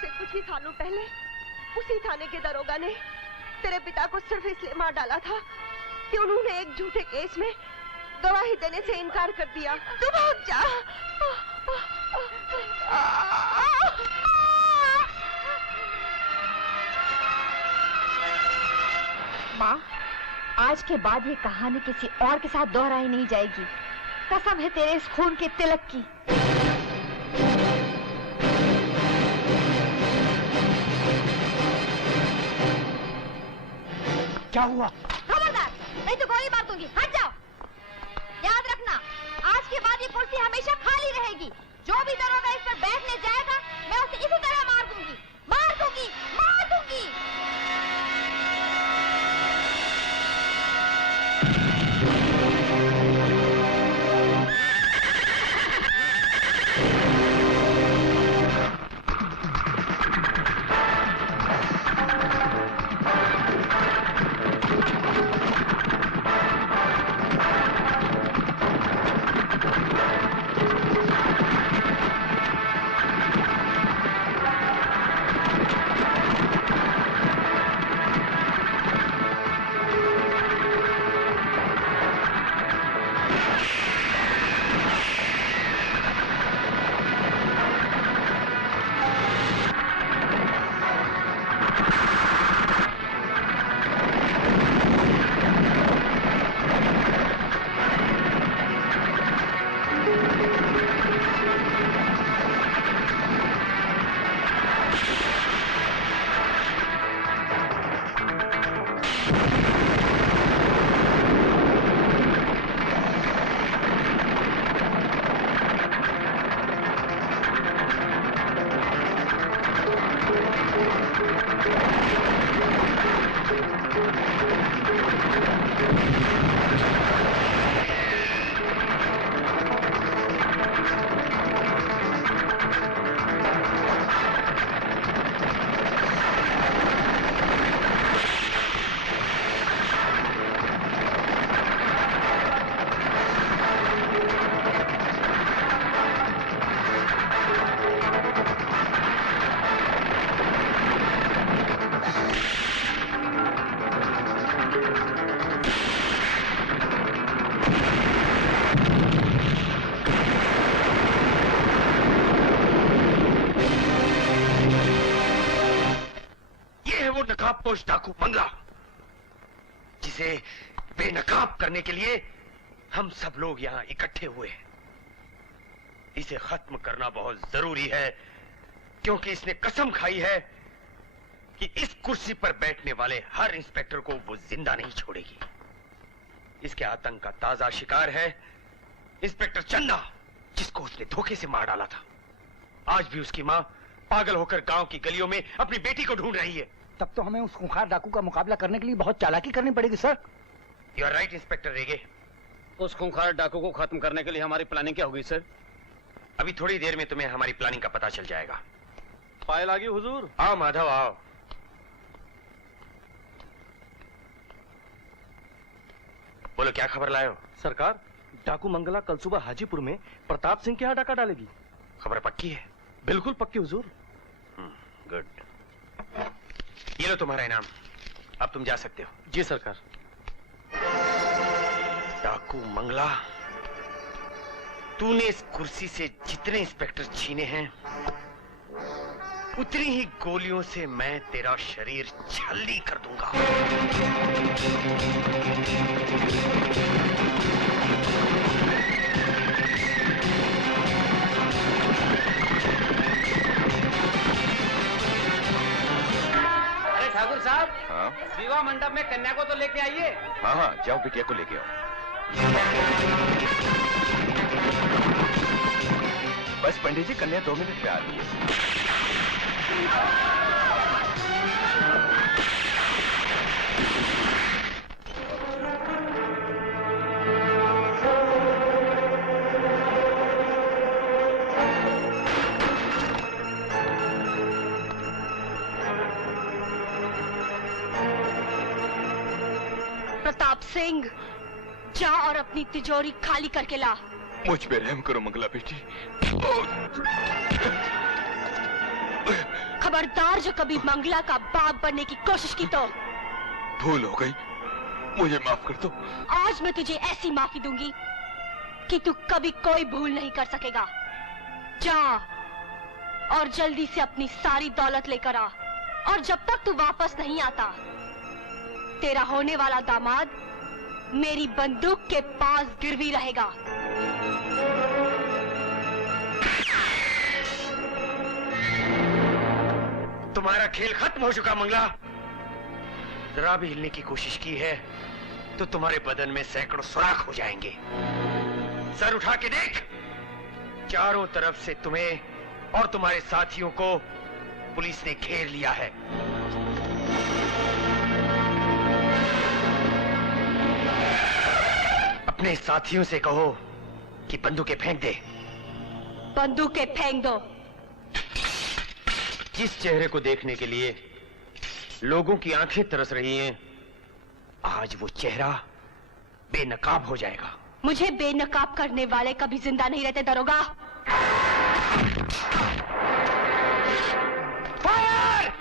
से कुछ ही सालों पहले उसी थाने के दरोगा ने तेरे पिता को सिर्फ इसलिए मार डाला था कि उन्होंने एक झूठे केस में गवाही देने से इनकार कर दिया। तू भाग जा। माँ, आज के बाद ये कहानी किसी और के साथ दोहराई नहीं जाएगी। कसम है तेरे इस खून के तिलक की। क्या हुआ? खबरदार, नहीं तो गोली मार दूंगी। हट जाओ। याद रखना, आज के बाद ये कुर्सी हमेशा खाली रहेगी। जो भी दरोगा इस पर बैठने जाएगा, मैं उसे इसी तरह मार दूंगी, मार दूंगी, मार दूंगी। नकाबपोश डाकू मंगला, जिसे बेनकाब करने के लिए हम सब लोग यहाँ इकट्ठे हुए हैं। इसे खत्म करना बहुत जरूरी है, क्योंकि इसने कसम खाई है कि इस कुर्सी पर बैठने वाले हर इंस्पेक्टर को वो जिंदा नहीं छोड़ेगी। इसके आतंक का ताजा शिकार है इंस्पेक्टर चन्ना, जिसको उसने धोखे से मार डाला था। आज भी उसकी माँ पागल होकर गांव की गलियों में अपनी बेटी को ढूंढ रही है। तब तो हमें उस खूंखार डाकू का मुकाबला करने के लिए बहुत चालाकी करनी पड़ेगी sir. You are right inspector Rege. उस खूंखार डाकू को खत्म करने के लिए हमारी प्लानिंग क्या होगी सर? अभी थोड़ी देर में तुम्हें हमारी प्लानिंग का पता चल जाएगा। फाइल आ गई हुजूर। आओ माधव आओ। बोलो क्या खबर लाए हो? सरकार, डाकू मंगला कल सुबह हाजीपुर में प्रताप सिंह के यहाँ डाका डालेगी। खबर पक्की है? बिल्कुल पक्की हुजूर। गुड। ये लो तुम्हारा इनाम, अब तुम जा सकते हो। जी सरकार। डाकू मंगला, तूने इस कुर्सी से जितने इंस्पेक्टर छीने हैं, उतनी ही गोलियों से मैं तेरा शरीर छलनी कर दूंगा। अरे ठाकुर साहब, हाँ? विवाह मंडप में कन्या को तो लेके आइए। हाँ हाँ, जाओ बिटिया को लेके आओ। बस पंडित जी, कन्या 2 मिनट में आ रही है। प्रताप सिंह, जा और अपनी तिजोरी खाली करके ला। मुझ पे रहम करो मंगला बेटी। खबरदार जो कभी मंगला का बाप बनने की कोशिश की तो भूल हो गई, मुझे माफ कर दो। आज मैं तुझे ऐसी माफी दूंगी कि तू कभी कोई भूल नहीं कर सकेगा। जा और जल्दी से अपनी सारी दौलत लेकर आ, और जब तक तू वापस नहीं आता तेरा होने वाला दामाद मेरी बंदूक के पास गिरवी रहेगा। तुम्हारा खेल खत्म हो चुका मंगला। जरा भी हिलने की कोशिश की है तो तुम्हारे बदन में सैकड़ों सुराख हो जाएंगे। सर उठा के देख, चारों तरफ से तुम्हें और तुम्हारे साथियों को पुलिस ने घेर लिया है। अपने साथियों से कहो कि बंदूकें फेंक दे। बंदूकें फेंक दो। जिस चेहरे को देखने के लिए लोगों की आंखें तरस रही हैं, आज वो चेहरा बेनकाब हो जाएगा। मुझे बेनकाब करने वाले कभी जिंदा नहीं रहते दरोगा। फायर!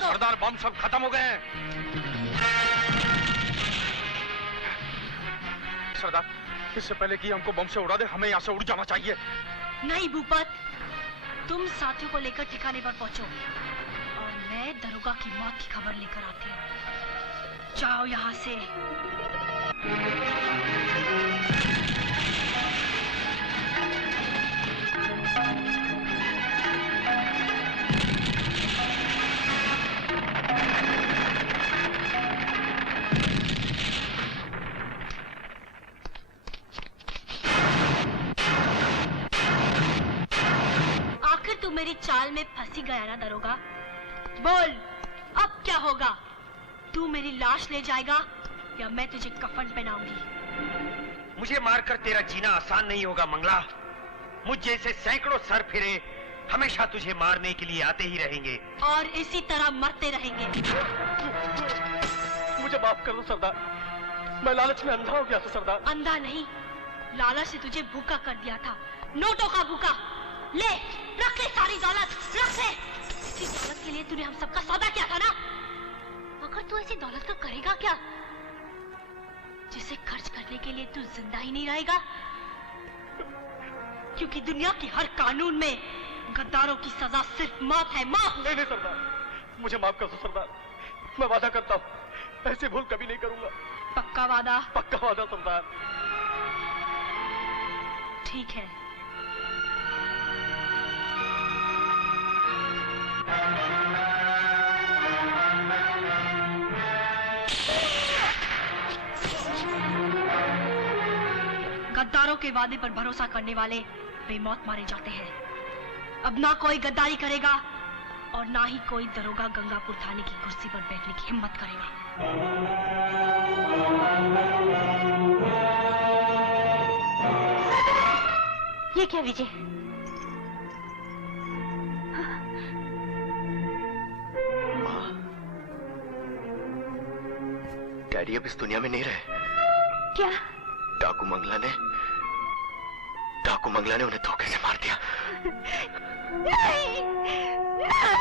सरदार, बम सब खत्म हो गए हैं। सरदार, इससे पहले कि हमको बम से उड़ा दे, हमें यहाँ से उड़ जाना चाहिए। नहीं भूपत, तुम साथियों को लेकर ठिकाने पर पहुंचो और मैं दरोगा की मौत की खबर लेकर आती हूँ। जाओ यहाँ से। तू मेरी चाल में फंसी गया ना दरोगा? बोल, अब क्या होगा? तू मेरी लाश ले जाएगा या मैं तुझे कफन पहनाऊंगी? मुझे मारकर तेरा जीना आसान नहीं होगा मंगला। मुझ जैसे सैकड़ों सर फिरे हमेशा तुझे मारने के लिए आते ही रहेंगे और इसी तरह मरते रहेंगे। मुझे माफ कर दो सरदार, मैं लालच में अंधा हो गया था सरदार। अंधा नहीं, लालच से तुझे भूखा कर दिया था, नोटों का भूखा। ले, रख ले सारी दौलत, रख ले। इसी दौलत के लिए तूने हम सबका सौदा किया था ना? मगर तू ऐसी दौलत का करेगा क्या जिसे खर्च करने के लिए तू जिंदा ही नहीं रहेगा? क्योंकि दुनिया के हर कानून में गद्दारों की सजा सिर्फ मौत है, मौत। नहीं नहीं सरदार, मुझे माफ कर दो सरदार, मैं वादा करता हूँ ऐसी भूल कभी नहीं करूंगा। पक्का वादा? पक्का वादा सरदार। ठीक है। गद्दारों के वादे पर भरोसा करने वाले बेमौत मारे जाते हैं। अब ना कोई गद्दारी करेगा और ना ही कोई दरोगा गंगापुर थाने की कुर्सी पर बैठने की हिम्मत करेगा। ये क्या विजय? डैडी अब इस दुनिया में नहीं रहे। क्या? डाकू मंगला ने उन्हें धोखे से मार दिया। नहीं, नहीं।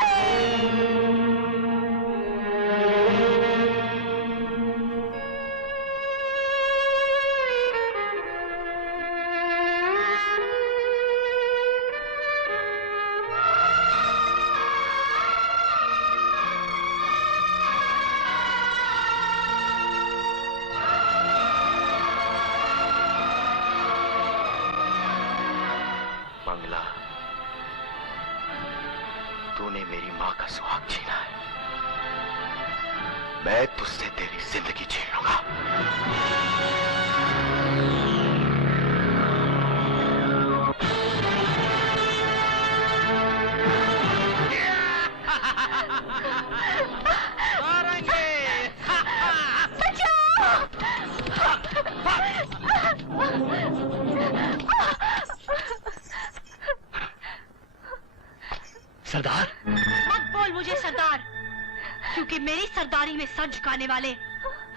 मंगला, तूने मेरी माँ का सुहाग छीना है, मैं तुझसे तेरी जिंदगी छीन लूंगा। सरदार, मत बोल मुझे सरदार, क्योंकि मेरी सरदारी में सर झुकाने वाले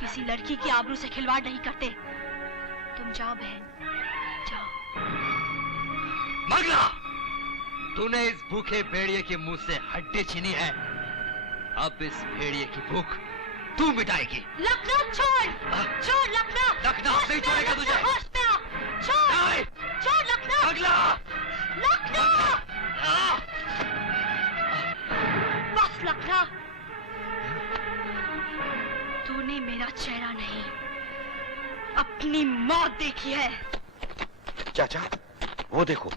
किसी लड़की की आबरू से खिलवाड़ नहीं करते। तुम जाओ बहन, जाओ। मंगला, तूने इस भूखे भेड़िए के मुंह से हड्डी छीनी है, अब इस भेड़िए की भूख तू मिटाएगी। लखनऊ छोड़, छोड़ लखनऊ। लखनऊ से ही छोड़ेगा तुझे। छोड़, छोड़ लखनऊ। मंगला, लखनऊ। बस लखनऊ, तूने मेरा चेहरा नहीं, अपनी मौत देखी है। चाचा, वो देखो।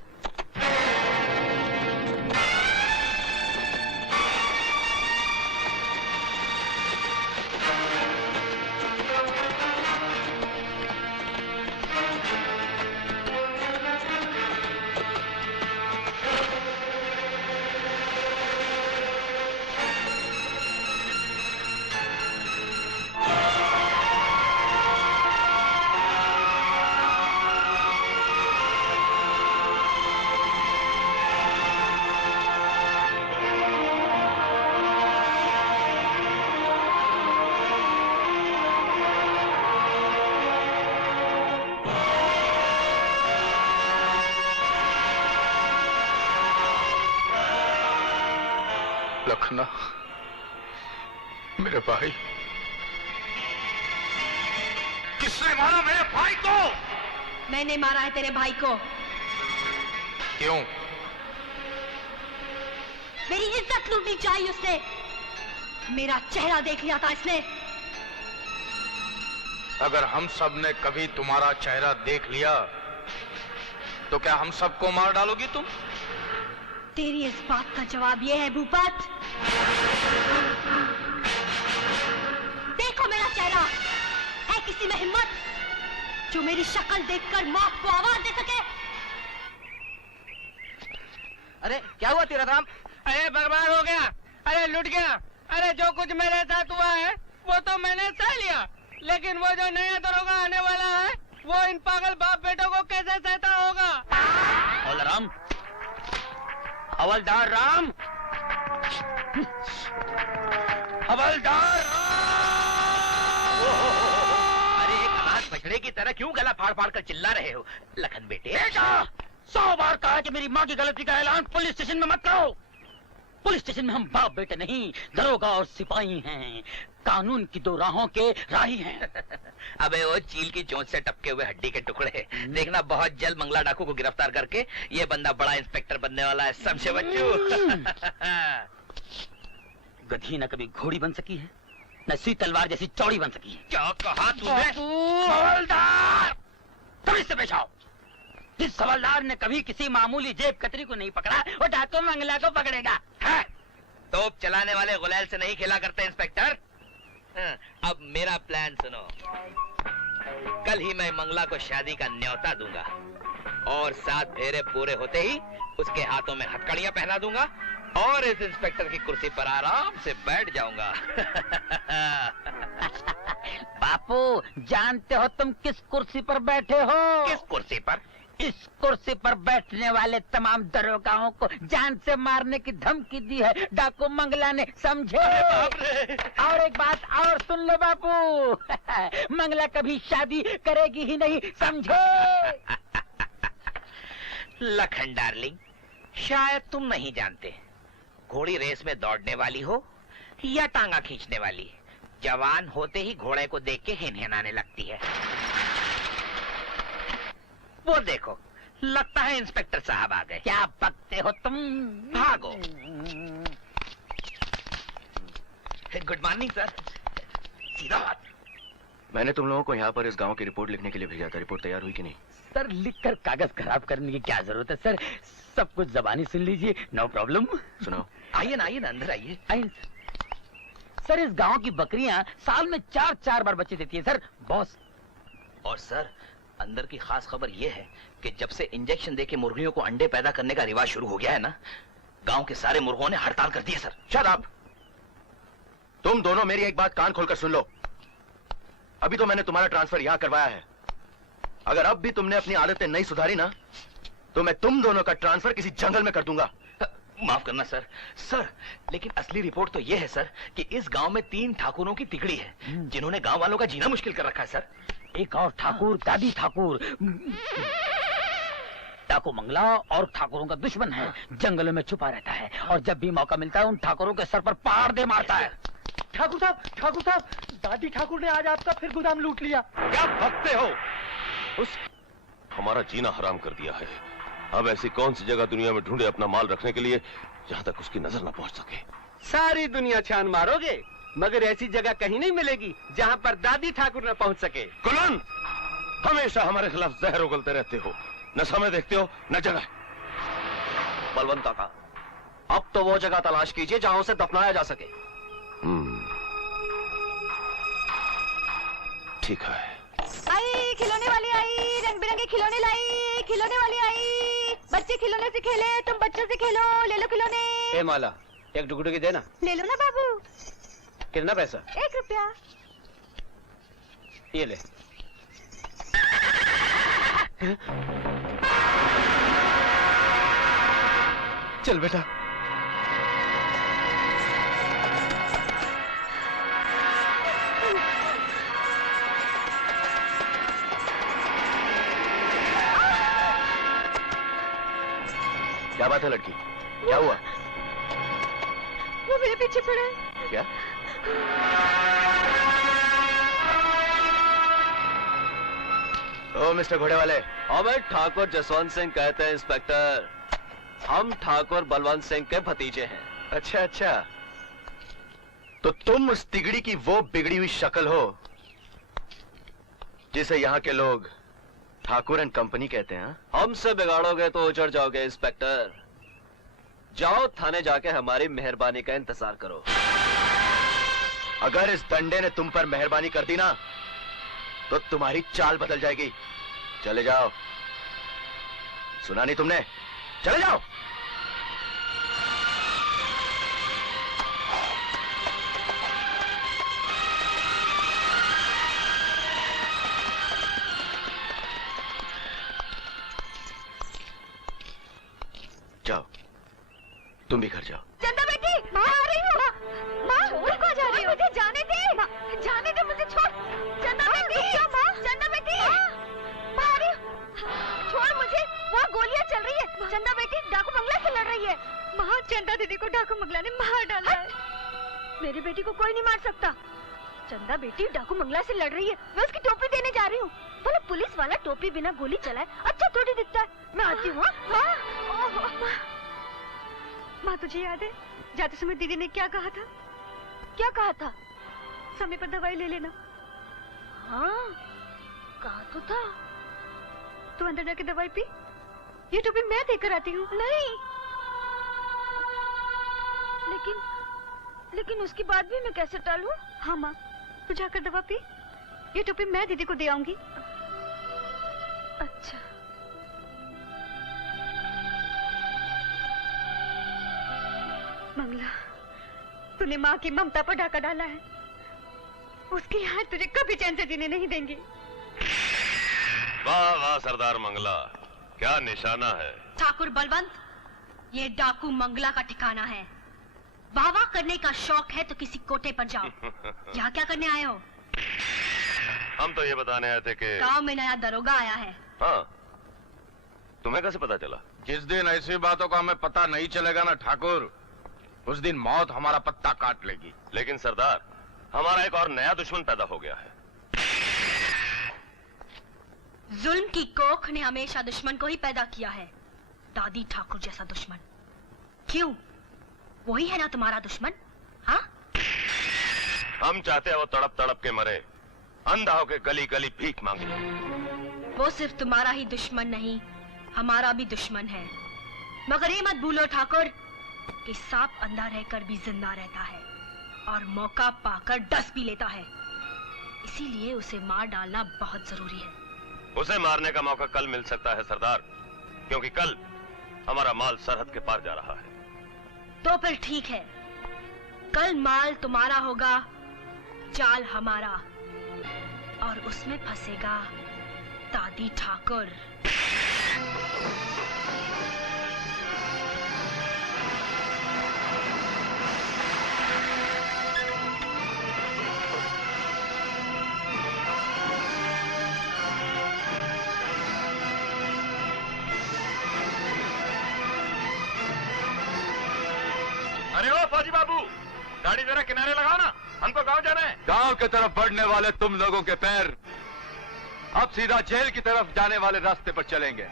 लखना, मेरे भाई। किसने मारा मेरे भाई को? मैंने मारा है तेरे भाई को। क्यों? मेरी इज्जत लूटनी चाहिए उसने। मेरा चेहरा देख लिया था इसने। अगर हम सब ने कभी तुम्हारा चेहरा देख लिया तो क्या हम सबको मार डालोगी तुम? तेरी इस बात का जवाब ये है भूपत। देखो मेरा चेहरा, है किसी में हिम्मत जो मेरी शक्ल देखकर मौत को आवाज दे सके? अरे क्या हुआ तेरा राम? अरे बर्बाद हो गया, अरे लुट गया, अरे जो कुछ मेरे साथ हुआ है वो तो मैंने सह लिया, लेकिन वो जो नया दरोगा आने वाला है वो इन पागल बाप बेटों को कैसे सहता होगा? राम, हवलदार राम, हवलदार राम! अरे एक हाथ बछड़े की तरह क्यों गला फाड़ फाड़ कर चिल्ला रहे हो? लखन बेटे, 100 बार कहा कि मेरी माँ की गलती का ऐलान पुलिस स्टेशन में मत करो। पुलिस स्टेशन में हम बाप बेटे नहीं, दरोगा और सिपाही हैं, कानून की दो राहों के राही हैं। अबे वो चील की चोंच से टपके हुए हड्डी के टुकड़े, देखना बहुत जल्द मंगला डाकू को गिरफ्तार करके ये बंदा बड़ा इंस्पेक्टर बनने वाला है। समझे बच्चों? गधी न कभी घोड़ी बन सकी है, न सुई तलवार जैसी चौड़ी बन सकी है। क्या कहा तूने? हवलदार, तमीज से पेश आओ। जिस हवलदार ने कभी किसी मामूली जेब कतरी को नहीं पकड़ा, वो डाकू मंगला को पकड़ेगा। है? तोप चलाने वाले गुलैल से नहीं खेला करते इंस्पेक्टर। अब मेरा प्लान सुनो। कल ही मैं मंगला को शादी का न्योता दूंगा। और 7 फेरे पूरे होते ही उसके हाथों में हथकड़ियां पहना दूंगा और इस इंस्पेक्टर की कुर्सी पर आराम से बैठ जाऊंगा। बापू, जानते हो तुम किस कुर्सी पर बैठे हो? किस कुर्सी पर? इस कुर्सी पर बैठने वाले तमाम दरोगाओं को जान से मारने की धमकी दी है डाकू मंगला ने, समझे? और एक बात और सुन लो बापू, मंगला कभी शादी करेगी ही नहीं, समझे? लखन डार्लिंग, शायद तुम नहीं जानते, घोड़ी रेस में दौड़ने वाली हो या टांगा खींचने वाली, जवान होते ही घोड़े को देख के हिनहिनाने लगती है। वो देखो, लगता है इंस्पेक्टर साहब आ गए। क्या बकते हो तुम? भागो। Good morning sir. सीधा बात। मैंने तुम लोगों को यहाँ पर इस गांव की रिपोर्ट लिखने के लिए भेजा था। रिपोर्ट तैयार हुई कि नहीं? सर, लिखकर कागज खराब करने की क्या जरूरत है सर, सब कुछ जबानी सुन लीजिए, नो प्रॉब्लम। सुनाओ। आइए ना अंदर आइए। सर, इस गांव की बकरियां साल में 4-4 बार बच्चे देती है सर, बॉस। और सर, अंदर की खास खबर यह है कि जब से इंजेक्शन देके मुर्गियों को अंडे पैदा करने का रिवाज शुरू हो गया है ना, गांव के सारे मुर्गों ने हड़ताल कर दी है सर। Shut up. तुम दोनों मेरी एक बात कान खोलकर सुन लो। अभी तो मैंने तुम्हारा ट्रांसफर यहां करवाया है। अगर अब भी तुमने अपनी आदतें नहीं सुधारी ना, तो मैं तुम दोनों का ट्रांसफर किसी जंगल में कर दूंगा। माफ करना सर। सर, लेकिन असली रिपोर्ट तो यह है सर कि इस गांव में 3 ठाकुरों की तिगड़ी है जिन्होंने गांव वालों का जीना मुश्किल कर रखा है सर। एक और ठाकुर, दादी ठाकुर, डाकू मंगला और ठाकुरों का दुश्मन है, जंगलों में छुपा रहता है और जब भी मौका मिलता है उन ठाकुरों के सर पर पहाड़ दे मारता है। ठाकुर साहब, दादी ठाकुर ने आज आपका फिर गोदाम लूट लिया। क्या भगते हो? हमारा जीना हराम कर दिया है। अब ऐसी कौन सी जगह दुनिया में ढूंढे अपना माल रखने के लिए जहाँ तक उसकी नजर न पहुँच सके। सारी दुनिया छान मारोगे मगर ऐसी जगह कहीं नहीं मिलेगी जहाँ पर दादी ठाकुर न पहुँच सके। कुलन, हमेशा हमारे खिलाफ जहर उगलते रहते हो, न समय देखते हो न जगह। बलवंत काका, अब तो वो जगह तलाश कीजिए जहाँ उसे दफनाया जा सके। ठीक है। आई खिलौने वाली आई, रंग बिरंगे खिलौने लाई, खिलौने वाली आई। बच्चे खिलौने से खेले, तुम बच्चों से खेलो, ले लो खिलौने। ए माला, एक टुकड़ी देना। ले लो ना बाबू। कितना पैसा? 1 रुपया। ये ले। चल बेटा। क्या बात है लड़की, क्या हुआ? वो मेरे पीछे पड़े। क्या? ओ मिस्टर घोड़े वाले। हमें ठाकुर जसवंत सिंह कहते हैं इंस्पेक्टर। हम ठाकुर बलवंत सिंह के भतीजे हैं। अच्छा अच्छा, तो तुम उस तिगड़ी की वो बिगड़ी हुई शक्ल हो जिसे यहाँ के लोग ठाकुर एंड कंपनी कहते हैं। हमसे बिगाड़ोगे तो उजड़ जाओगे इंस्पेक्टर। जाओ थाने जाके हमारी मेहरबानी का इंतजार करो। अगर इस डंडे ने तुम पर मेहरबानी कर दी ना तो तुम्हारी चाल बदल जाएगी। चले जाओ। सुना नहीं तुमने? चले जाओ। जाओ, तुम भी घर जाओ। चंदा बेटी, माँ आ रही हूँ। माँ, छोड़ को जा रही हो? मुझे जाने दे। जाने दे मुझे, छोड़। चंदा बेटी, चंदा बेटी, माँ आ रही हूँ। छोड़ मुझे, वहाँ गोलियाँ चल रही है। चंदा बेटी डाकू मंगला से लड़ रही है। माँ, चंदा दीदी को डाकू मंगला ने मार डाला है। मेरी बेटी को कोई नहीं मार सकता। चंदा बेटी डाकू मंगला से लड़ रही है, मैं उसकी टोपी देने जा रही हूँ। बोले पुलिस वाला टोपी बिना गोली चलाए अच्छा थोड़ी दिखता है। मैं आती हूँ। माँ, तुझे याद है जाते समय दीदी ने क्या कहा था? क्या कहा था? समय पर दवाई ले लेना। हाँ, कहा तो था। तू अंदर जाके दवाई पी। ये टोपी मैं देकर आती हूँ। नहीं, लेकिन उसके बाद भी मैं कैसे टालूं? हाँ माँ, तू जाकर दवा पी। ये टोपी मैं दीदी को दे आऊंगी। अच्छा। मंगला, तूने माँ की ममता पर डाका डाला है। उसकी याद तुझे कभी चैन से जीने नहीं देंगी। वाह वाह सरदार मंगला, क्या निशाना है। ठाकुर बलवंत, ये डाकू मंगला का ठिकाना है। वाह वाह करने का शौक है तो किसी कोटे पर जाओ। यहाँ क्या करने आए हो? हम तो ये बताने आए थे कि गांव में नया दरोगा आया है। हाँ, तुम्हें कैसे पता चला? जिस दिन ऐसी बातों का हमें पता नहीं चलेगा ना ठाकुर, उस दिन मौत हमारा पत्ता काट लेगी। लेकिन सरदार, हमारा एक और नया दुश्मन पैदा हो गया है। जुल्म की कोख ने हमेशा दुश्मन को ही पैदा किया है। दादी ठाकुर जैसा दुश्मन। क्यों? वही है ना तुम्हारा दुश्मन? हाँ? हम चाहते हैं वो तड़प तड़प के मरे, अंधा होके गली गली भीख मांगे। वो सिर्फ तुम्हारा ही दुश्मन नहीं, हमारा भी दुश्मन है। मगर ये मत भूलो ठाकुर कि सांप अंधा रहकर भी जिंदा रहता है और मौका पाकर डस भी लेता है। इसीलिए उसे मार डालना बहुत जरूरी है। उसे मारने का मौका कल मिल सकता है सरदार, क्योंकि कल हमारा माल सरहद के पार जा रहा है। तो फिर ठीक है, कल माल तुम्हारा होगा, जाल हमारा, और उसमें फंसेगा दादी ठाकुर। अरे ओ फौजी बाबू, गाड़ी जरा किनारे लगाओ ना, हमको गांव जाना है। गांव की तरफ बढ़ने वाले तुम लोगों के पैर अब सीधा जेल की तरफ जाने वाले रास्ते पर चलेंगे,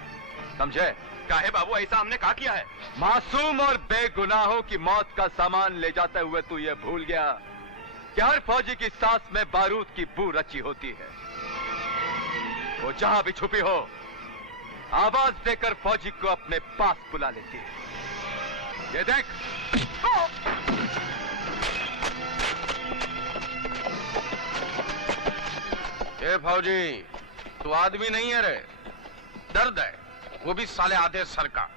समझे? काहे बाबू, ऐसा हमने क्या किया है? मासूम और बेगुनाहों की मौत का सामान ले जाते हुए तू ये भूल गया कि हर फौजी की सांस में बारूद की बू रची होती है। वो जहां भी छुपी हो, आवाज देकर फौजी को अपने पास बुला लेती है। ये देख, ए फौजी, तू आदमी नहीं है रे, दर्द है, वो भी साले आधे सर का।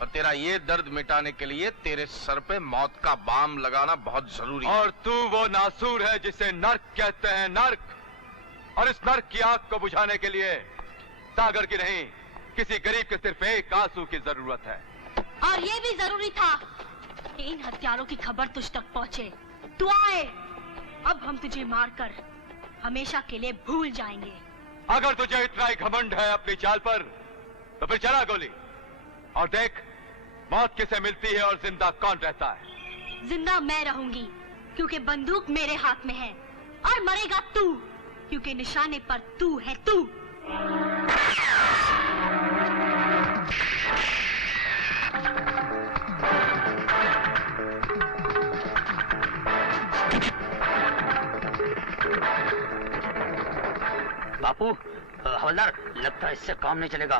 और तेरा ये दर्द मिटाने के लिए तेरे सर पे मौत का बाम लगाना बहुत जरूरी है। और तू वो नासूर है जिसे नर्क कहते हैं, नर्क। और इस नर्क की आग को बुझाने के लिए सागर की नहीं, किसी गरीब के सिर्फ एक आंसू की जरूरत है। और ये भी जरूरी था कि इन हत्यारों की खबर तुझ तक पहुंचे। तू आए, अब हम तुझे मारकर हमेशा के लिए भूल जाएंगे। अगर तुझे इतना ही घमंड है अपनी चाल पर, तो फिर चला गोली और देख मौत किसे मिलती है और जिंदा कौन रहता है। जिंदा मैं रहूंगी क्योंकि बंदूक मेरे हाथ में है, और मरेगा तू क्योंकि निशाने पर तू है तू। बापू, हवलदार, लगता है इससे काम नहीं चलेगा।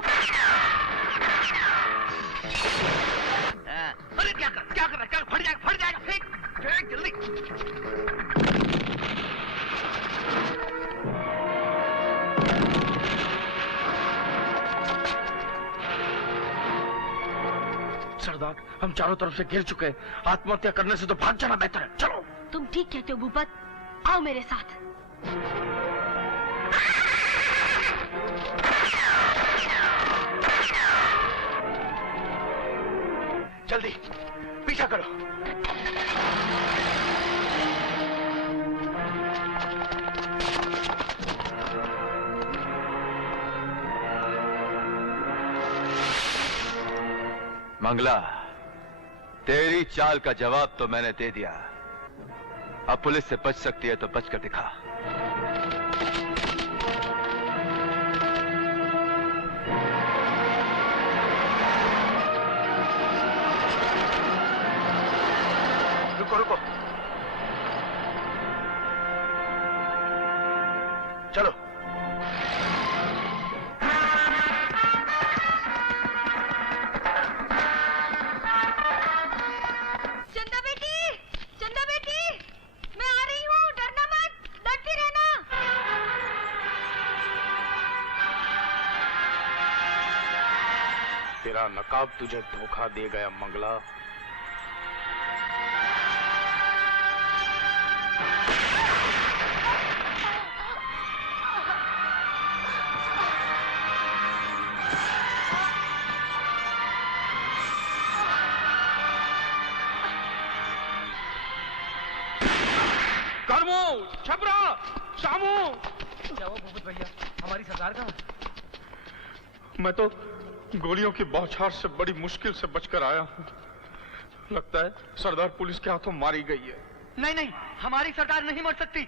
अरे क्या कर रहा है? फट जाएगा, फेंक जल्दी। सरदार, हम चारों तरफ से घिर चुके हैं, आत्महत्या करने से तो भाग जाना बेहतर है। चलो। तुम ठीक कहते हो भूपत, आओ मेरे साथ। जल्दी पीछा करो। मंगला, तेरी चाल का जवाब तो मैंने दे दिया। अब पुलिस से बच सकती है तो बचकर दिखा। रुको, चलो। चंदा बेटी, मैं आ रही हूँ, डरना मत, लड़ती रहना। तेरा नकाब तुझे धोखा दे गया मंगला। छपरा, शामू। क्या हुआ भूपत भैया, हमारी सरदार कहाँ? मैं तो गोलियों की बौछार से बड़ी मुश्किल से बचकर आया हूँ। लगता है सरदार पुलिस के हाथों मारी गई है। नहीं नहीं, हमारी सरदार नहीं मर सकती।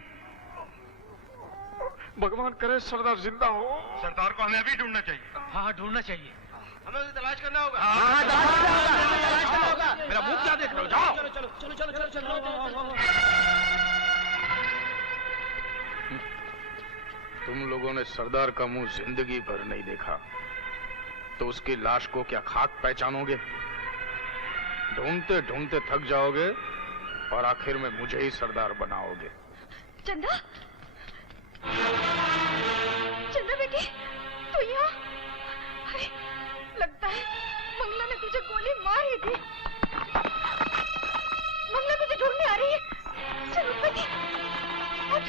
भगवान करे सरदार जिंदा हो। सरदार को हमें अभी ढूंढना चाहिए। हाँ ढूंढना चाहिए। हमें उसे तलाश करना होगा। तलाश करना होगा। मेरा मुंह क्या देख रहे हो? जाओ। चलो चलो चलो चलो। तुम लोगों ने सरदार का मुंह जिंदगी भर नहीं देखा, तो उसकी लाश को क्या खाक पहचानोगे? ढूंढते ढूंढते थक जाओगे और आखिर में मुझे ही सरदार बनाओगे। चंदा, चंदा बेटी, तू यहाँ? अरे, लगता है मंगला ने तुझे गोली मारी थी। मंगला तुझे ढूंढने आ रही है। चल उठ बेटी, उठ।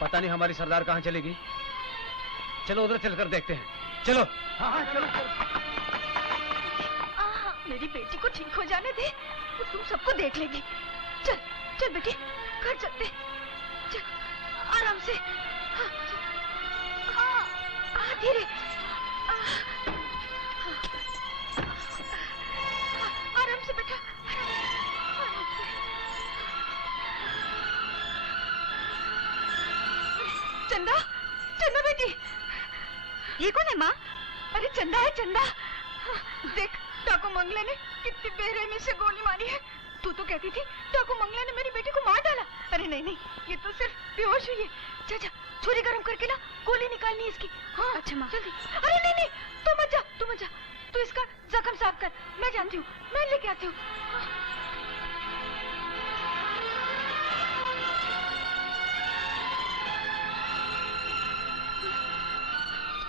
पता नहीं हमारी सरदार कहाँ चलेगी। चलो उधर चलकर देखते हैं। चलो। हाँ चलो चलो। मेरी बेटी को ठीक हो जाने दे, वो तुम सबको देख लेगी। चल चल बेटी, घर चलते। चल आराम से। धीरे। आराम से बेटा, आराम से। चंदा, चंदा बेटी, ये कौन है माँ? अरे चंदा है, चंदा। देख, डाकू मंगले ने कितनी बेरहमी से गोली मारी है। तू तो कहती थी डाकू मंगले ने मेरी बेटी को मार डाला। अरे नहीं नहीं, ये तो सिर्फ बेहोश हुई है। जा जा, छुरी गरम करके ना गोली निकालनी है इसकी। हाँ अच्छा माँ, जल्दी। अरे नहीं नहीं, तू मत जा, तू मत जा। तू इसका जख्म साफ कर, मैं जानती हूँ, मैं लेके आती हूँ।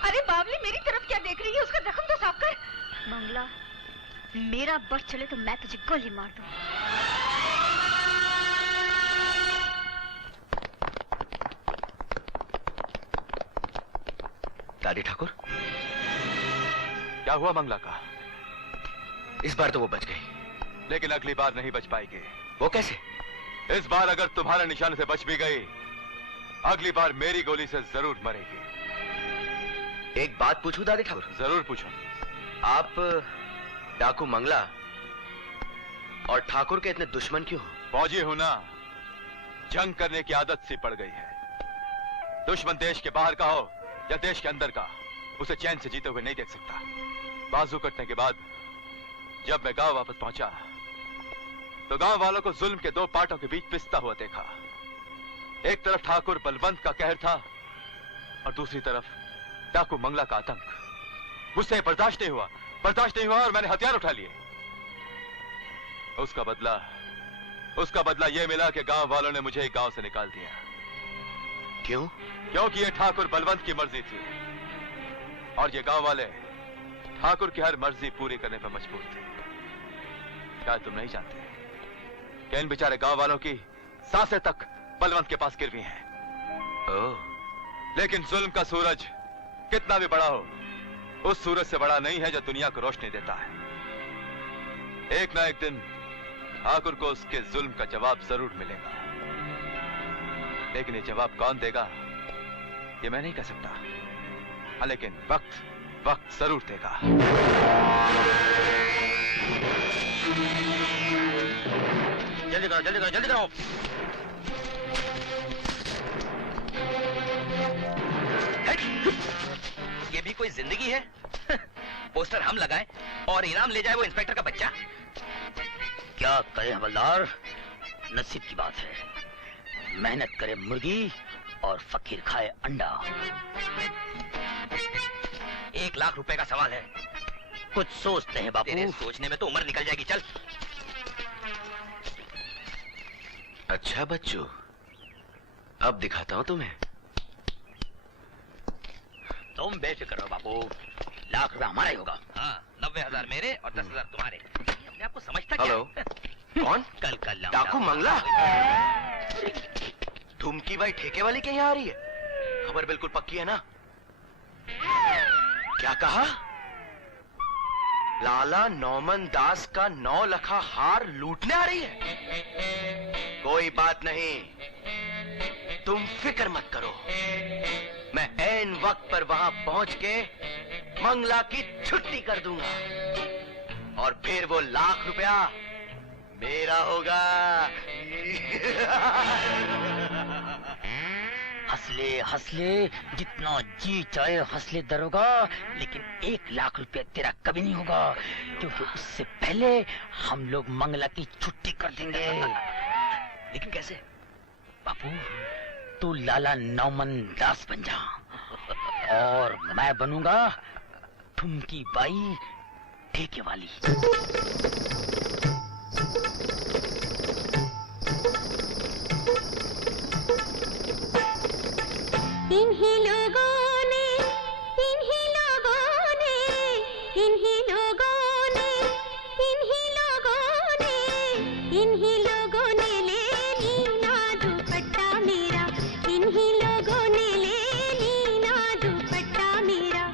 अरे बावली, मेरी तरफ क्या देख रही है? उसका जख्म तो साफ कर। मंगला, मेरा बस चले तो मैं तुझे गोली मार दूं। दादी ठाकुर, क्या हुआ मंगला का? इस बार तो वो बच गई, लेकिन अगली बार नहीं बच पाएगी। वो कैसे? इस बार अगर तुम्हारे निशाने से बच भी गई, अगली बार मेरी गोली से जरूर मरेगी। एक बात पूछूं दादी ठाकुर? जरूर पूछो। आप डाकू मंगला और ठाकुर के इतने दुश्मन क्यों हो? फौजी हूं ना, जंग करने की आदत सी पड़ गई है। दुश्मन देश के बाहर का हो या देश के अंदर का, उसे चैन से जीते हुए नहीं देख सकता। बाजू कटने के बाद जब मैं गांव वापस पहुंचा, तो गांव वालों को जुल्म के दो पाटों के बीच पिसता हुआ देखा। एक तरफ ठाकुर बलवंत का कहर था और दूसरी तरफ डाकू मंगला का आतंक। मुझसे बर्दाश्त नहीं हुआ और मैंने हथियार उठा लिए। उसका बदला यह मिला कि गांव वालों ने मुझे गांव से निकाल दिया। क्यों? क्योंकि ये ठाकुर बलवंत की मर्जी थी और ये गांव वाले ठाकुर की हर मर्जी पूरी करने पर मजबूर थे। क्या तुम नहीं जानते कि इन बेचारे गांव वालों की सांसें तक बलवंत के पास गिरवी हैं। लेकिन जुल्म का सूरज कितना भी बड़ा हो, उस सूरज से बड़ा नहीं है जो दुनिया को रोशनी देता है। एक ना एक दिन ठाकुर को उसके जुल्म का जवाब जरूर मिलेगा, लेकिन ये जवाब कौन देगा ये मैं नहीं कह सकता। हाँ, लेकिन वक्त जरूर देगा। जल्दी करो। ये भी कोई जिंदगी है? पोस्टर हम लगाएं और इनाम ले जाए वो इंस्पेक्टर का बच्चा। क्या करे हवलदार, नसीब की बात है। मेहनत करे मुर्गी और फकीर खाए अंडा। 1 लाख रुपए का सवाल है, कुछ सोचते हैं बापू। तेरे सोचने में तो उम्र निकल जाएगी। चल। अच्छा बच्चों, अब दिखाता हूं तुम्हें। तुम बेफिक्र रहो बापू, 1 लाख रुपए हमारा ही होगा। हाँ, 90,000 मेरे और 10,000 तुम्हारे। अपने आप को समझता क्या? हेलो, कौन? कल डाकू मंगला? धुमकी भाई ठेके वाली के यहाँ आ रही है? खबर बिल्कुल पक्की है ना? क्या कहा? लाला नौमन दास का 9 लखा हार लूटने आ रही है? कोई बात नहीं, तुम फिक्र मत करो। मैं ऐन वक्त पर वहां पहुंच के मंगला की छुट्टी कर दूंगा और फिर वो लाख रुपया मेरा होगा। हंसले हंसले, जितना जी चाहे हंसले दरोगा, लेकिन 1 लाख रुपया तेरा कभी नहीं होगा, क्योंकि उससे पहले हम लोग मंगला की छुट्टी कर देंगे। लेकिन कैसे? बापू, तू लाला नौमन दास बन जा और मैं बनूंगा ठुमकी बाई ठेके वाली। इन्हीं लोगों ने, इन्हीं लोगों ने, इन्हीं लोगों ने, इन्हीं लोगों ने, इन्हीं लोगों ने ले लीना दुपट्टा मेरा, इन्हीं लोगों ने ले लीना दुपट्टा मेरा।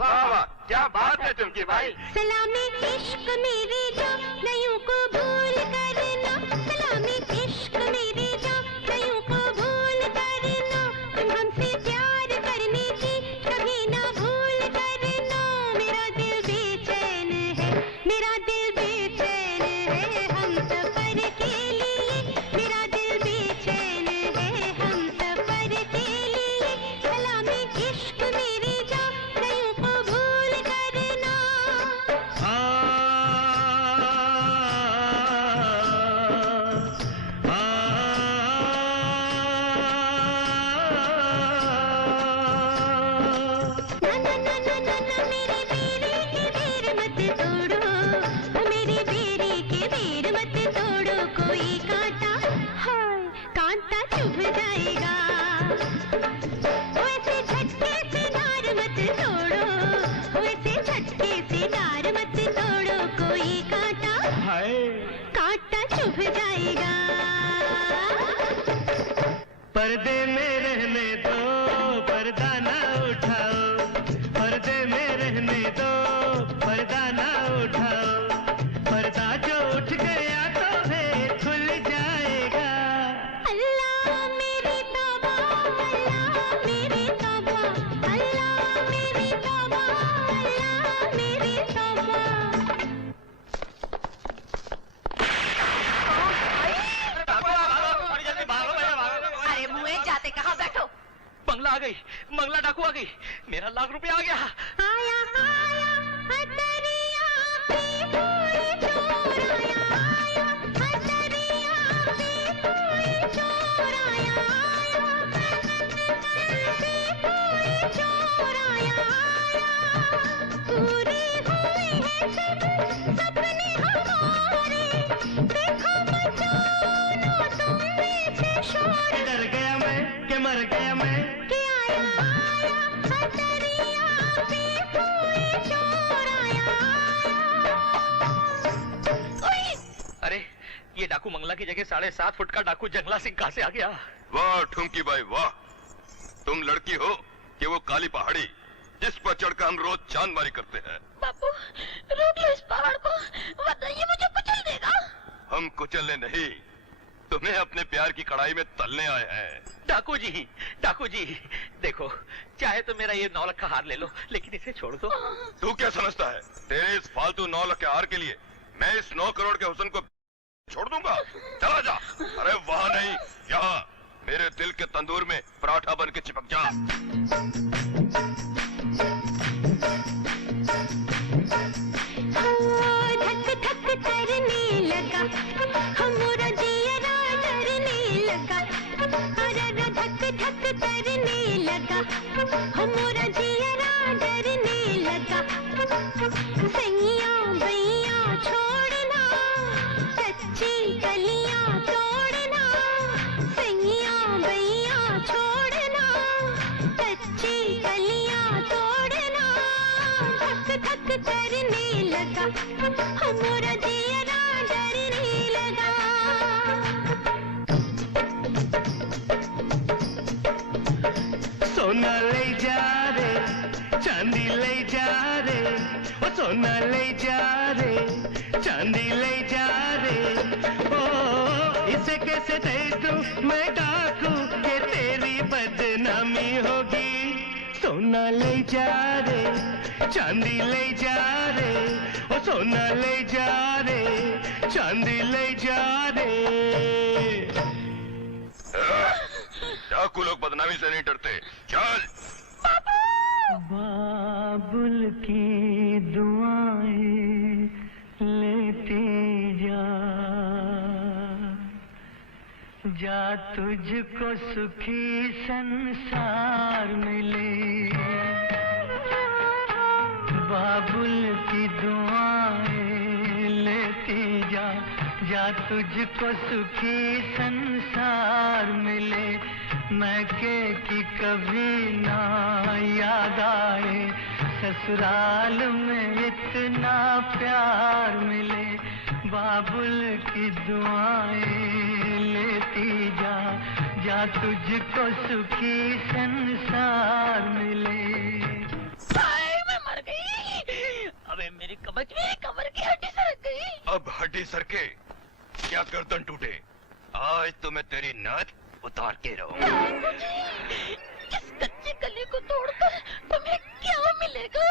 वाह वाह, क्या बात है ठुमकी भाई। सलामी इश्क मेरे जो नयों को भूल करना, सलामी इश्क मेरे जो नयों को भूल करना, तुम हमसे प्यार करने की कभी ना भूल करना। मेरा दिल बेचैन है, मेरा दिल बेचैन है हम सफर के लिए, मेरा दिल बेचैन है हम सफर के लिए। सलामी इश्क मेरे जो नयों को भूल करना। पर्दे में रहने दो, पर्दा ना उठाओ, पर्दे में रहने दो, पर्दा ना उठाओ, पर्दा जो उठ गया तो फिर खुल जाएगा। अल्लाह मेरी तौबा, अल्लाह मेरी तौबा, अल्लाह मेरी तौबा, अल्लाह मेरी तौबा। अरे मुए जाते कहाँ बैठो। मंगला आ गई, मंगला डाकू आ गई, मेरा लाख रुपया आ गया। आया आया हटरिया पे कोई चोर आया, आया हटरिया पे कोई चोर आया, आया पे कोई चोर आया, आया पूरे हुए हैं सब सपने हमारे, देखो मचानो तुम पीछे शोर। डर गया मैं कि मर गया मैं, कि आया आया हटरिया पे कोई चोर आया, आया। अरे ये डाकू मंगला की जगह 7.5 फुट का डाकू जंगला सिंह कहाँ से आ गया? वाह ठुमकी भाई वाह, तुम लड़की हो कि वो काली पहाड़ी जिस पर चढ़कर हम रोज चांदमारी करते हैं। बापू रोक लो इस पहाड़ को, वरना ये मुझे कुचल देगा। हम कुचलने नहीं, तुम्हें अपने प्यार की कड़ाई में तलने आए हैं। डाकू जी देखो, चाहे तो मेरा ये 9 लाख का हार ले लो, लेकिन इसे छोड़ दो। तू क्या समझता है, तेरे इस फालतू 9 लाख के हार के लिए मैं इस 9 करोड़ के हुस्न को छोड़ दूंगा? चला जा। अरे वहां नहीं, यहाँ मेरे दिल के तंदूर में पराठा बन के चिपक जा। धक धक करने लगा, हमारा जियरा डरने लगा, अरे धक धक करने लगा, हमारा जियरा डरने लगा। सैया बैया छोड़ना, कच्ची गलियां तोड़ना, सैया बैया छोड़ना, कच्ची गलियां तोड़ना। धक धक करने लगा, हमारा जियरा डरने लगा। सोना ले सोना ले जा रे चांदी ले जा रे ओ इसे कैसे दे दूं मैं डाकू के तेरी बदनामी होगी सोना ले जा रे चांदी ले जा रे ओ सोना ले जा रे चांदी ले जा रे डाकू लोग बदनामी से नहीं डरते चल बाबुल की दुआएं लेती जा जा तुझको सुखी संसार मिले बाबुल की दुआएं लेती जा जा तुझको सुखी संसार मिले मैके की कभी ना याद आए ससुराल में इतना प्यार मिले बाबुल की दुआएं लेती जा जा तुझको सुखी संसार मिले मैं मर गई। अबे मेरी कमर की हड्डी सरक गई। अब हड्डी सरके क्या गर्दन टूटे आज तो मैं तेरी नाक उतार के रहूंगा इस कच्चे गले को तोड़कर तुम्हें क्या मिलेगा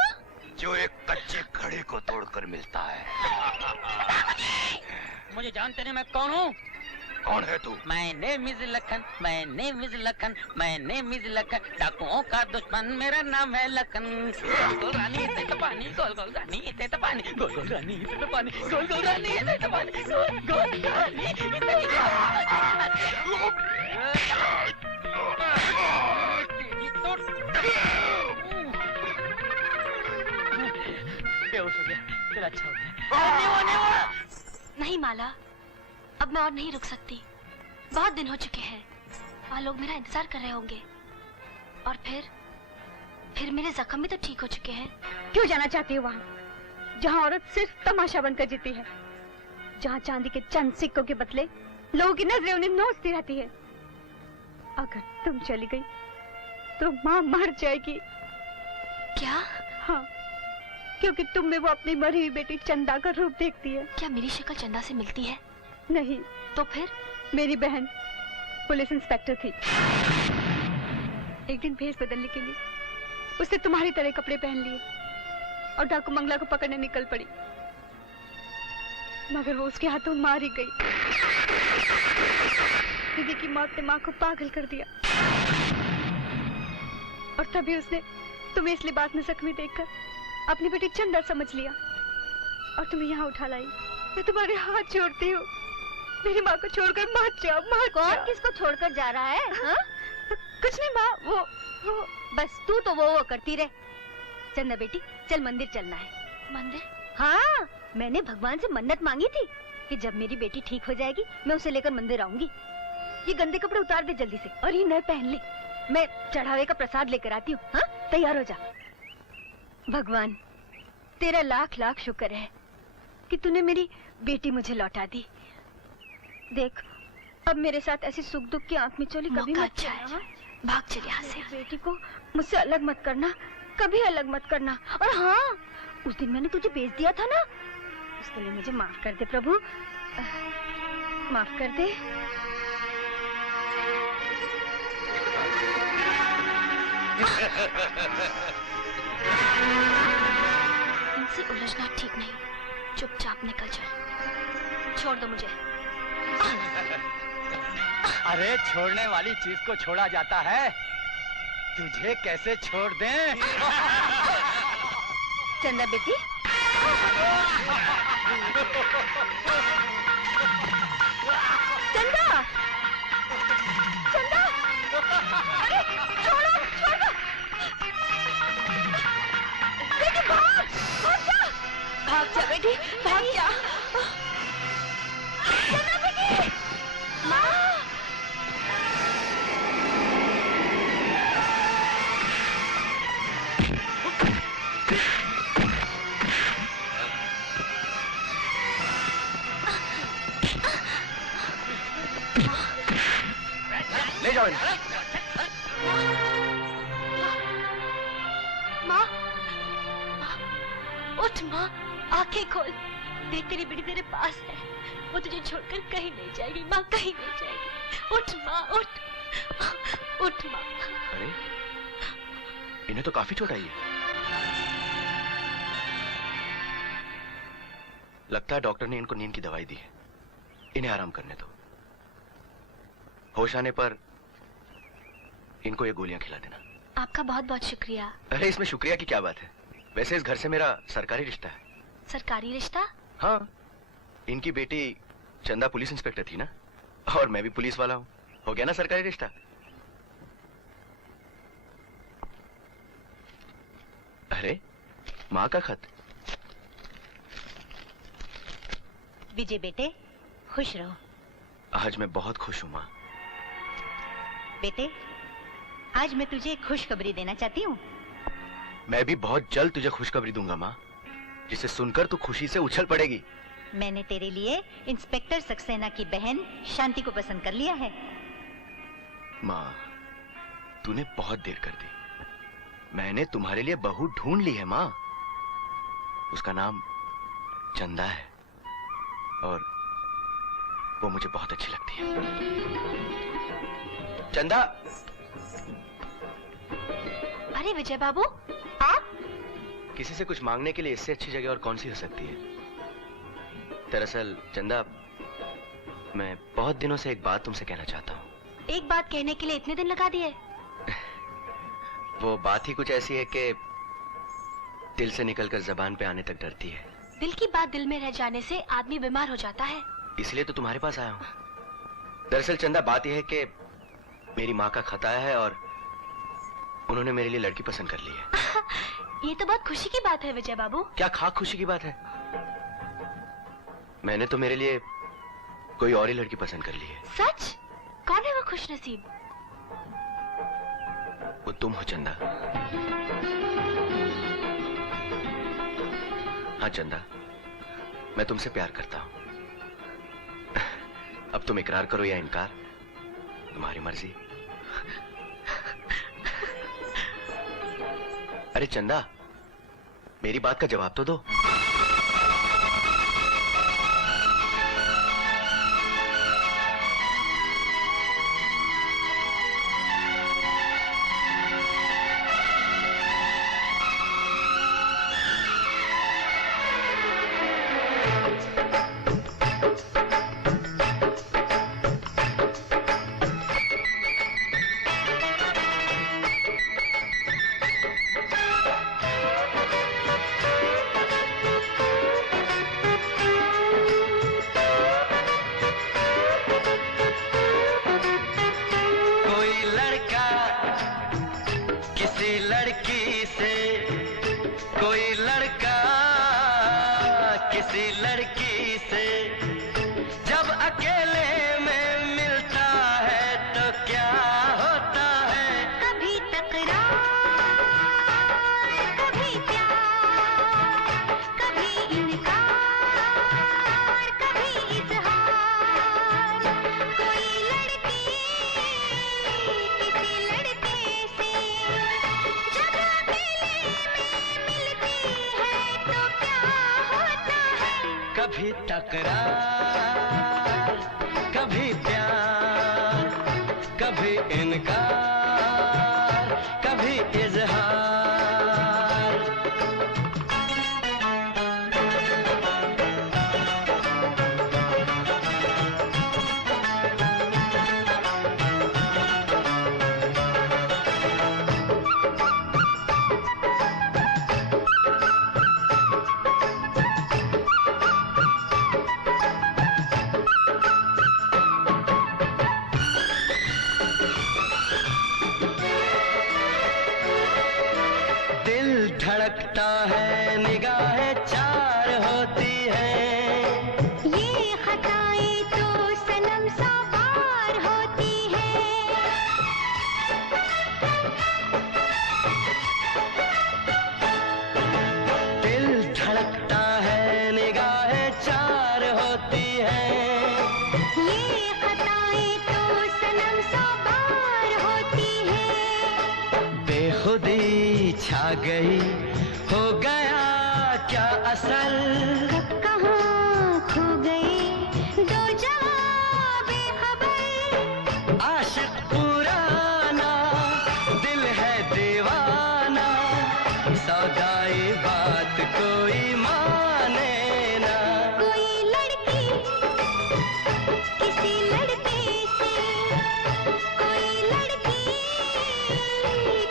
जो एक कच्चे घड़े को तोड़कर मिलता है मुझे जानते नहीं मैं कौन हूँ कौन है तू My name is Lakhan My name is Lakhan My name is Lakhan डाकुओं का दुश्मन मेरा नाम है लखन गोल गोल रानी इतने तो पानी गोल गोल रानी इतने तो पानी गोल गोल रानी इतने तो पानी गोल गोल रानी इतने तो पानी गोल गोल रानी इतने बेहोश हो गया फिर अच्छा हो गया नहीं माला अब मैं और नहीं रुक सकती बहुत दिन हो चुके हैं वहाँ लोग मेरा इंतजार कर रहे होंगे और फिर मेरे जख्म भी तो ठीक हो चुके हैं क्यों जाना चाहती हो वहाँ जहाँ औरत सिर्फ तमाशा बनकर जीती है जहाँ चांदी के चंद सिक्कों के बदले लोगों की नजरें उन्हें नोचती रहती है अगर तुम चली गई तो माँ मर जाएगी क्या हाँ क्योंकि तुम में वो अपनी मरी हुई बेटी चंदा का रूप देखती है क्या मेरी शक्ल चंदा से मिलती है नहीं तो फिर मेरी बहन पुलिस इंस्पेक्टर थी एक दिन भेष बदलने के लिए उसने तुम्हारी तरह कपड़े पहन लिए और डाकू मंगला को पकड़ने निकल पड़ी मगर वो उसके हाथों मारी गई दीदी की मौत ने माँ को पागल कर दिया और तभी उसने तुम्हें इस लिबास में जख्मी देखकर अपनी बेटी चंदा समझ लिया और तुम्हें यहाँ उठा लाई मैं तुम्हारे हाथ जोड़ती हूँ मेरी माँ को छोड़कर मत जाओ मत कौन जाओ। किसको छोड़कर जा रहा है हा? कुछ नहीं माँ वो बस तू तो वो करती रहे चंदा बेटी चल मंदिर चलना है मंदिर हाँ मैंने भगवान से मन्नत मांगी थी कि जब मेरी बेटी ठीक हो जाएगी मैं उसे लेकर मंदिर आऊंगी ये गंदे कपड़े उतार दे जल्दी से और ये नए पहन ले मैं चढ़ावे का प्रसाद लेकर आती हूँ हाँ तैयार हो जा भगवान तेरा लाख लाख शुक्र है कि तूने मेरी बेटी मुझे लौटा दी देख अब मेरे साथ ऐसी सुख दुख की आंख में चोली कभी मत अच्छा है भाग चल यहाँ से बेटी को मुझसे अलग मत करना कभी अलग मत करना और हाँ उस दिन मैंने तुझे भेज दिया था ना उसके लिए मुझे माफ कर दे प्रभु माफ कर दे इनसे उलझना ठीक नहीं चुपचाप निकल चल छोड़ दो मुझे अरे छोड़ने वाली चीज को छोड़ा जाता है तुझे कैसे छोड़ दें चंदा बेटी चंदा चंदा अरे छोड़ो छोड़ो बेटी भाग जा बेटी भाग जा चंदा बेटी माँ ले जाओ इन्हें। माँ उठ उठ माँ, आंखें खोल। देख तेरी बेटी तेरे पास है, वो तुझे छोड़कर कहीं नहीं जाएगी माँ, कहीं नहीं जाएगी। उठ माँ, उठ, उठ माँ। अरे इन्हें तो काफी चोट आई है। लगता है डॉक्टर ने इनको नींद की दवाई दी है। इन्हें आराम करने दो। होश आने पर इनको ये गोलियां खिला देना। आपका बहुत बहुत शुक्रिया। अरे इसमें शुक्रिया की क्या बात है? वैसे इस घर से मेरा सरकारी रिश्ता है। सरकारी रिश्ता? हाँ, इनकी बेटी चंदा पुलिस इंस्पेक्टर थी ना, और मैं भी पुलिस वाला हूँ। हो गया ना सरकारी रिश्ता। अरे माँ का खत। विजय बेटे, खुश रहो। आज मैं बहुत खुश हूँ माँ। बेटे, आज मैं तुझे एक खुशखबरी देना चाहती हूँ। मैं भी बहुत जल्द तुझे खुशखबरी दूंगा माँ, जिसे सुनकर तू खुशी से उछल पड़ेगी। मैंने तेरे लिए इंस्पेक्टर सक्सेना की बहन शांति को पसंद कर लिया है। माँ, तूने बहुत देर कर दी। मैंने तुम्हारे लिए बहू ढूंढ ली है माँ। उसका नाम चंदा है और वो मुझे बहुत अच्छी लगती है। चंदा। अरे विजय बाबू, आप? किसी से कुछ मांगने के लिए इससे अच्छी जगह और कौन सी हो सकती है? दरअसल चंदा, मैं बहुत दिनों से एक बात तुमसे कहना चाहता हूँ। एक बात कहने के लिए इतने दिन लगा दिए? वो बात ही कुछ ऐसी है कि दिल से निकलकर जबान पे आने तक डरती है। दिल की बात दिल में रह जाने से आदमी बीमार हो जाता है। इसलिए तो तुम्हारे पास आया हूँ। दरअसल चंदा, बात यह है कि मेरी माँ का खत आया है और उन्होंने मेरे लिए लड़की पसंद कर ली है। ये तो बहुत खुशी की बात है विजय बाबू। क्या खाक खुशी की बात है? मैंने तो मेरे लिए कोई और ही लड़की पसंद कर ली है। सच? कौन है वो खुशनसीब? वो तुम हो चंदा। हाँ चंदा, मैं तुमसे प्यार करता हूँ। अब तुम इकरार करो या इनकार, तुम्हारी मर्जी। अरे चंदा, मेरी बात का जवाब तो दो। कभी तकरार, कभी प्यार, कभी इनकार, कभी इजहार। धड़कता है, निगाहें चार होती हैं। ये खताएं तो सनम सवार होती हैं। दिल धड़कता है, निगाहें चार होती हैं। ये खताएं तो सनम सवार होती हैं। बेखुदी छा गई, हो गया क्या असल कहाँ खो गए दो जहां बेखबर। आशिक पुराना दिल है दीवाना, सौदाई बात कोई माने ना। कोई लड़की किसी लड़के से, कोई लड़की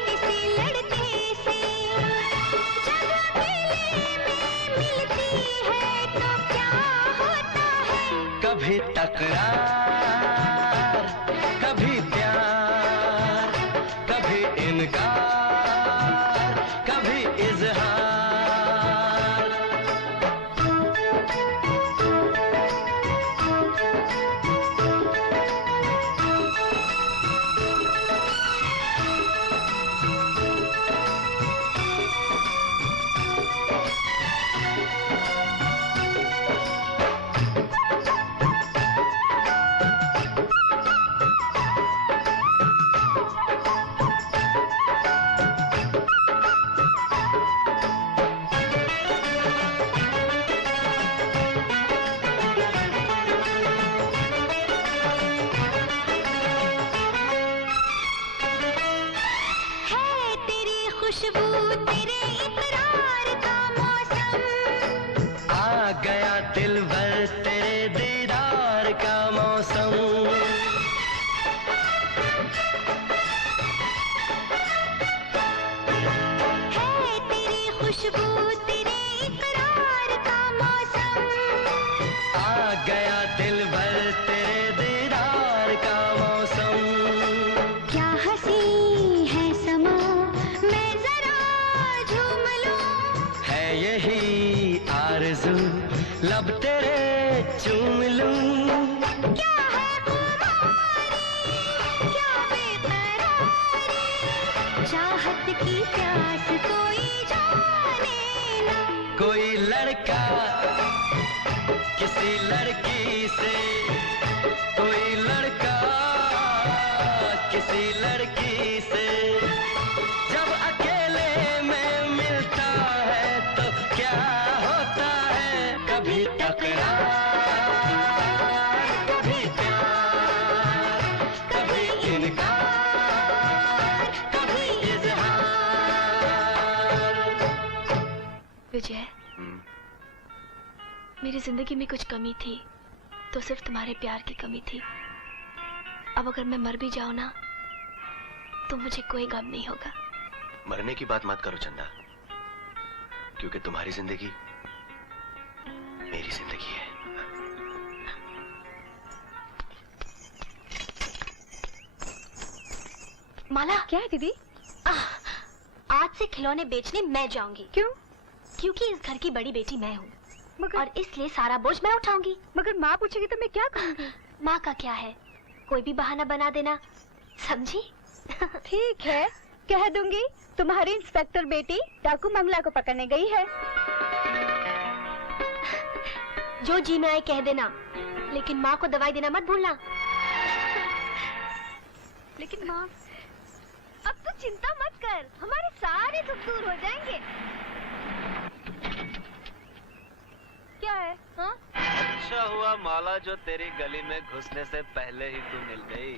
किसी लड़के से जब अकेले में मिलती है तो क्या होता है। कभी तकरार, कभी प्यार, कभी इनकार, कभी इजहार। है तेरी खुशबू तेरे इकरार का मौसम। आ गया दिल भर तेरे दीदार का मौसम। है तेरी खुशबू तेरे इकरार का मौसम। आ गया दिल भर तेरे दीदार का मौसम। क्या हंसी है समा मैं जरा झूम लूं। है यही आरज़ू लब तेरे चूम लूं। क्या है खुमारी क्या बेकरारी, चाहत की प्यास कोई जाने ना। कोई लड़का किसी लड़की से, कोई लड़का किसी लड़की से जब अकेले में मिलता है तो क्या होता है। कभी तकरार, कभी प्यार, कभी इनकार, कभी इजहार। विजय, मेरी जिंदगी में कुछ कमी थी तो सिर्फ तुम्हारे प्यार की कमी थी। अब अगर मैं मर भी जाऊं ना तो मुझे कोई गम नहीं होगा। मरने की बात मत करो चंदा, क्योंकि तुम्हारी जिंदगी मेरी जिंदगी है। माला, क्या है दीदी? आज से खिलौने बेचने मैं जाऊंगी। क्यों? क्योंकि इस घर की बड़ी बेटी मैं हूँ मगर और इसलिए सारा बोझ मैं उठाऊंगी। मगर माँ पूछेगी तो मैं क्या करूंगी? माँ का क्या है, कोई भी बहाना बना देना, समझी? ठीक है, कह दूंगी तुम्हारी इंस्पेक्टर बेटी डाकू मंगला को पकड़ने गई है। जो जी में आए कह देना, लेकिन माँ को दवाई देना मत भूलना। लेकिन माँ, अब तो चिंता मत कर, हमारे सारे दुख दूर हो जाएंगे। क्या है? हाँ? अच्छा हुआ माला जो तेरी गली में घुसने से पहले ही तू मिल गई।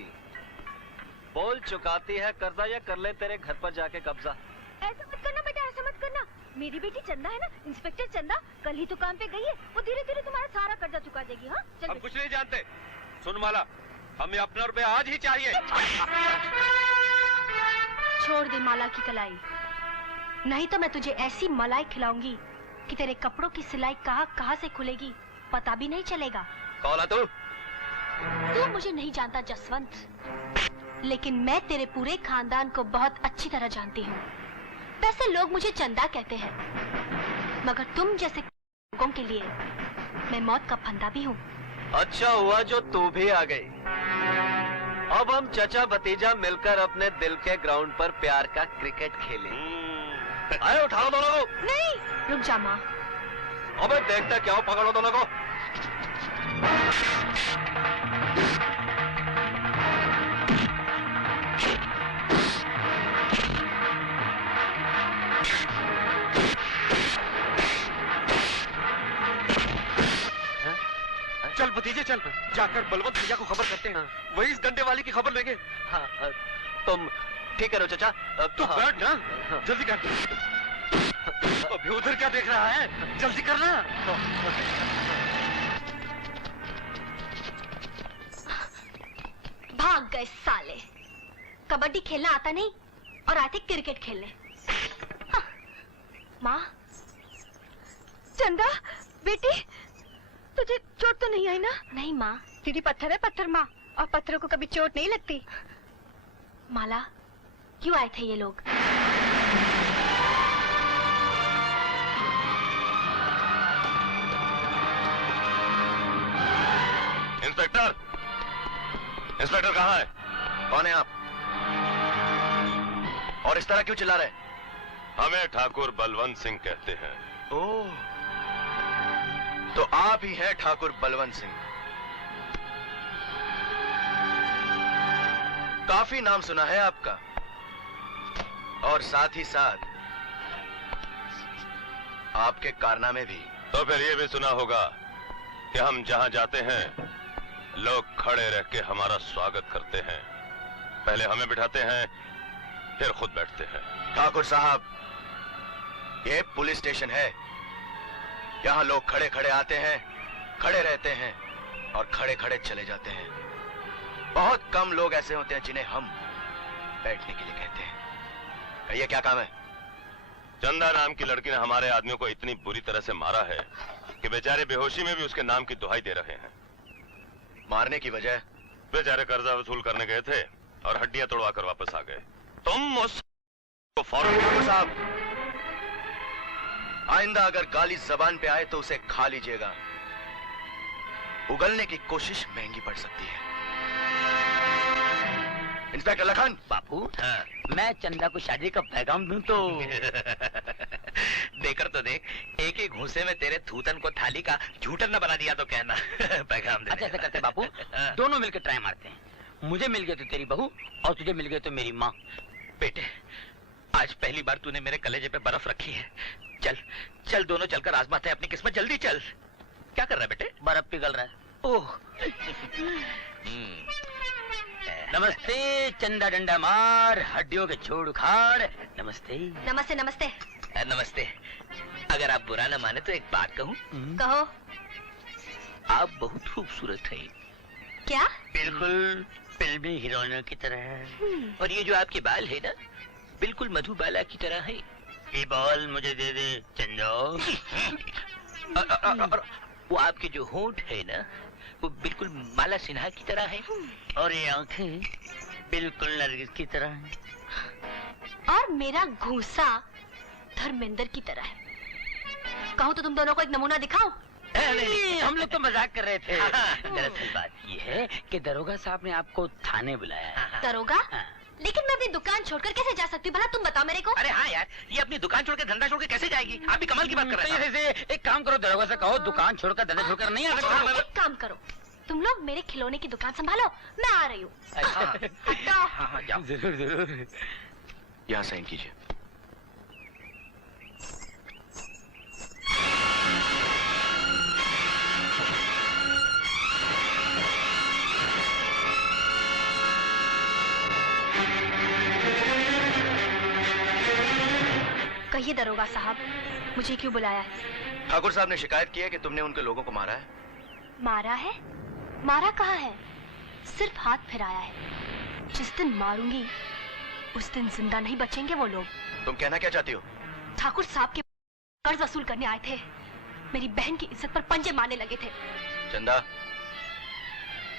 बोल चुकाती है कर्जा या कर ले तेरे घर पर जाके कब्जा। ऐसा मत करना बेटा, ऐसा मत करना। मेरी बेटी चंदा है ना, इंस्पेक्टर चंदा, कल ही तो काम पे गई है। वो धीरे धीरे तुम्हारा सारा कर्जा चुका देगी। हाँ चल। हम कुछ नहीं जानते। सुन माला, हमें अपना रुपया आज ही चाहिए। छोड़ दे माला की कलाई, नहीं तो मैं तुझे ऐसी मलाई खिलाऊंगी कि तेरे कपड़ों की सिलाई कहाँ कहाँ से खुलेगी पता भी नहीं चलेगा। कौन है तू? तू मुझे नहीं जानता जसवंत, लेकिन मैं तेरे पूरे खानदान को बहुत अच्छी तरह जानती हूँ। वैसे लोग मुझे चंदा कहते हैं, मगर तुम जैसे लोगों के लिए मैं मौत का फंदा भी हूँ। अच्छा हुआ जो तू भी आ गई। अब हम चचा भतीजा मिलकर अपने दिल के ग्राउंड पर प्यार का क्रिकेट खेलें। आए उठाओ दोनों को। नहीं, रुक जा माँ। अबे देखता क्या हो, पकड़ो दोनों को। भतीजे चल जाकर बलवंत भैया को खबर करते हैं। वही इस डंडे वाली की खबर लेंगे। हाँ, तुम ठीक करो चाचा। तू बैठ ना, जल्दी कर। अभी उधर क्या देख रहा है, जल्दी करना। भाग गए साले। कबड्डी खेलना आता नहीं और आते क्रिकेट खेलने। हाँ। माँ, चंदा बेटी, तुझे चोट तो नहीं आई ना? नहीं माँ। दीदी पत्थर है पत्थर माँ, और पत्थरों को कभी चोट नहीं लगती। माला, क्यों आए थे ये लोग? इंस्पेक्टर, इंस्पेक्टर कहाँ है? कौन है आप? और इस तरह क्यों चिल्ला रहे? हमें ठाकुर बलवंत सिंह कहते हैं। ओह, तो आप ही हैं ठाकुर बलवंत सिंह। काफी नाम सुना है आपका, और साथ ही साथ आपके कारनामे भी। तो फिर ये भी सुना होगा कि हम जहां जाते हैं लोग खड़े रह के हमारा स्वागत करते हैं। पहले हमें बिठाते हैं, फिर खुद बैठते हैं। ठाकुर साहब, ये पुलिस स्टेशन है। यहाँ लोग खड़े खड़े आते हैं, खड़े रहते हैं और खड़े खड़े चले जाते हैं। बहुत कम लोग ऐसे होते हैं जिन्हें हम बैठने के लिए कहते हैं। कहिए क्या काम है? चंदा नाम की लड़की ने हमारे आदमियों को इतनी बुरी तरह से मारा है कि बेचारे बेहोशी में भी उसके नाम की दुहाई दे रहे हैं। मारने की वजह? बेचारे कर्जा वसूल करने गए थे और हड्डियां तोड़वा कर वापस आ गए। तुम उसको फौरन। साहब, आइंदा अगर गाली जबान पे आए तो उसे खा लीजिएगा। उगलने की कोशिश महंगी पड़ सकती है। इंस्पेक्टर लखन। बापू, मैं चंदा को शादी का पैगाम दूं तो? देकर तो देख, एक ही घूंसे में तेरे थूतन को थाली का झूठन न बना दिया तो कहना। पैगाम दे। अच्छा ऐसा करते बापू, दोनों मिलकर ट्राई मारते हैं। मुझे मिल गई तो तेरी बहू, और तुझे मिल गई तो मेरी माँ। बेटे, आज पहली बार तूने मेरे कलेजे पे बर्फ रखी है। चल चल, दोनों चलकर आजमाते हैं अपनी किस्मत। जल्दी चल। क्या कर रहा है बेटे? बर्फ पिघल रहा है। ओह, नमस्ते चंदा डंडा मार, हड्डियों के छोड़ उखाड़। नमस्ते। नमस्ते नमस्ते। नमस्ते। अगर आप बुरा न माने तो एक बात कहूँ? कहो। आप बहुत खूबसूरत है। क्या? बिल्कुल फिल्मी हीरोइनों की तरह। और ये जो आपके बाल है ना, बिल्कुल मधुबाला की तरह है। ये बाल मुझे दे दे चंदो। वो आपके जो होंठ है ना, वो बिल्कुल माला सिन्हा की तरह है। और ये आंखें बिल्कुल नरगिस की तरह है। और मेरा घूंसा धर्मेंद्र की तरह है। कहूँ तो तुम दोनों को एक नमूना दिखाऊं? नहीं, हम लोग तो मजाक कर रहे थे। दरअसल बात ये है कि दरोगा साहब ने आपको थाने बुलाया है। दरोगा? लेकिन मैं अपनी दुकान छोड़कर कैसे जा सकती हूँ भला, तुम बताओ मेरे को। अरे हाँ यार, ये अपनी दुकान छोड़कर धंधा छोड़कर कैसे जाएगी? आप भी कमाल की बात कर रहे हैं। एक काम करो, दरोगा से कहो दुकान छोड़कर धंधा छोड़कर नहीं आ सकता। एक काम करो, तुम लोग मेरे खिलौने की दुकान संभालो, मैं आ रही हूँ। हाँ, जाओ। जरूर जरूर। यहाँ साइन कीजिए। कहिए दरोगा साहब, मुझे क्यों बुलाया है? ठाकुर साहब ने शिकायत की है कि तुमने उनके लोगों को मारा है। मारा है? मारा कहाँ है? सिर्फ हाथ फिराया है। जिस दिन मारूंगी उस दिन जिंदा नहीं बचेंगे वो लोग। तुम कहना क्या चाहती हो? ठाकुर साहब के कर्ज वसूल करने आए थे, मेरी बहन की इज्जत पर पंजे मारने लगे थे। चंदा,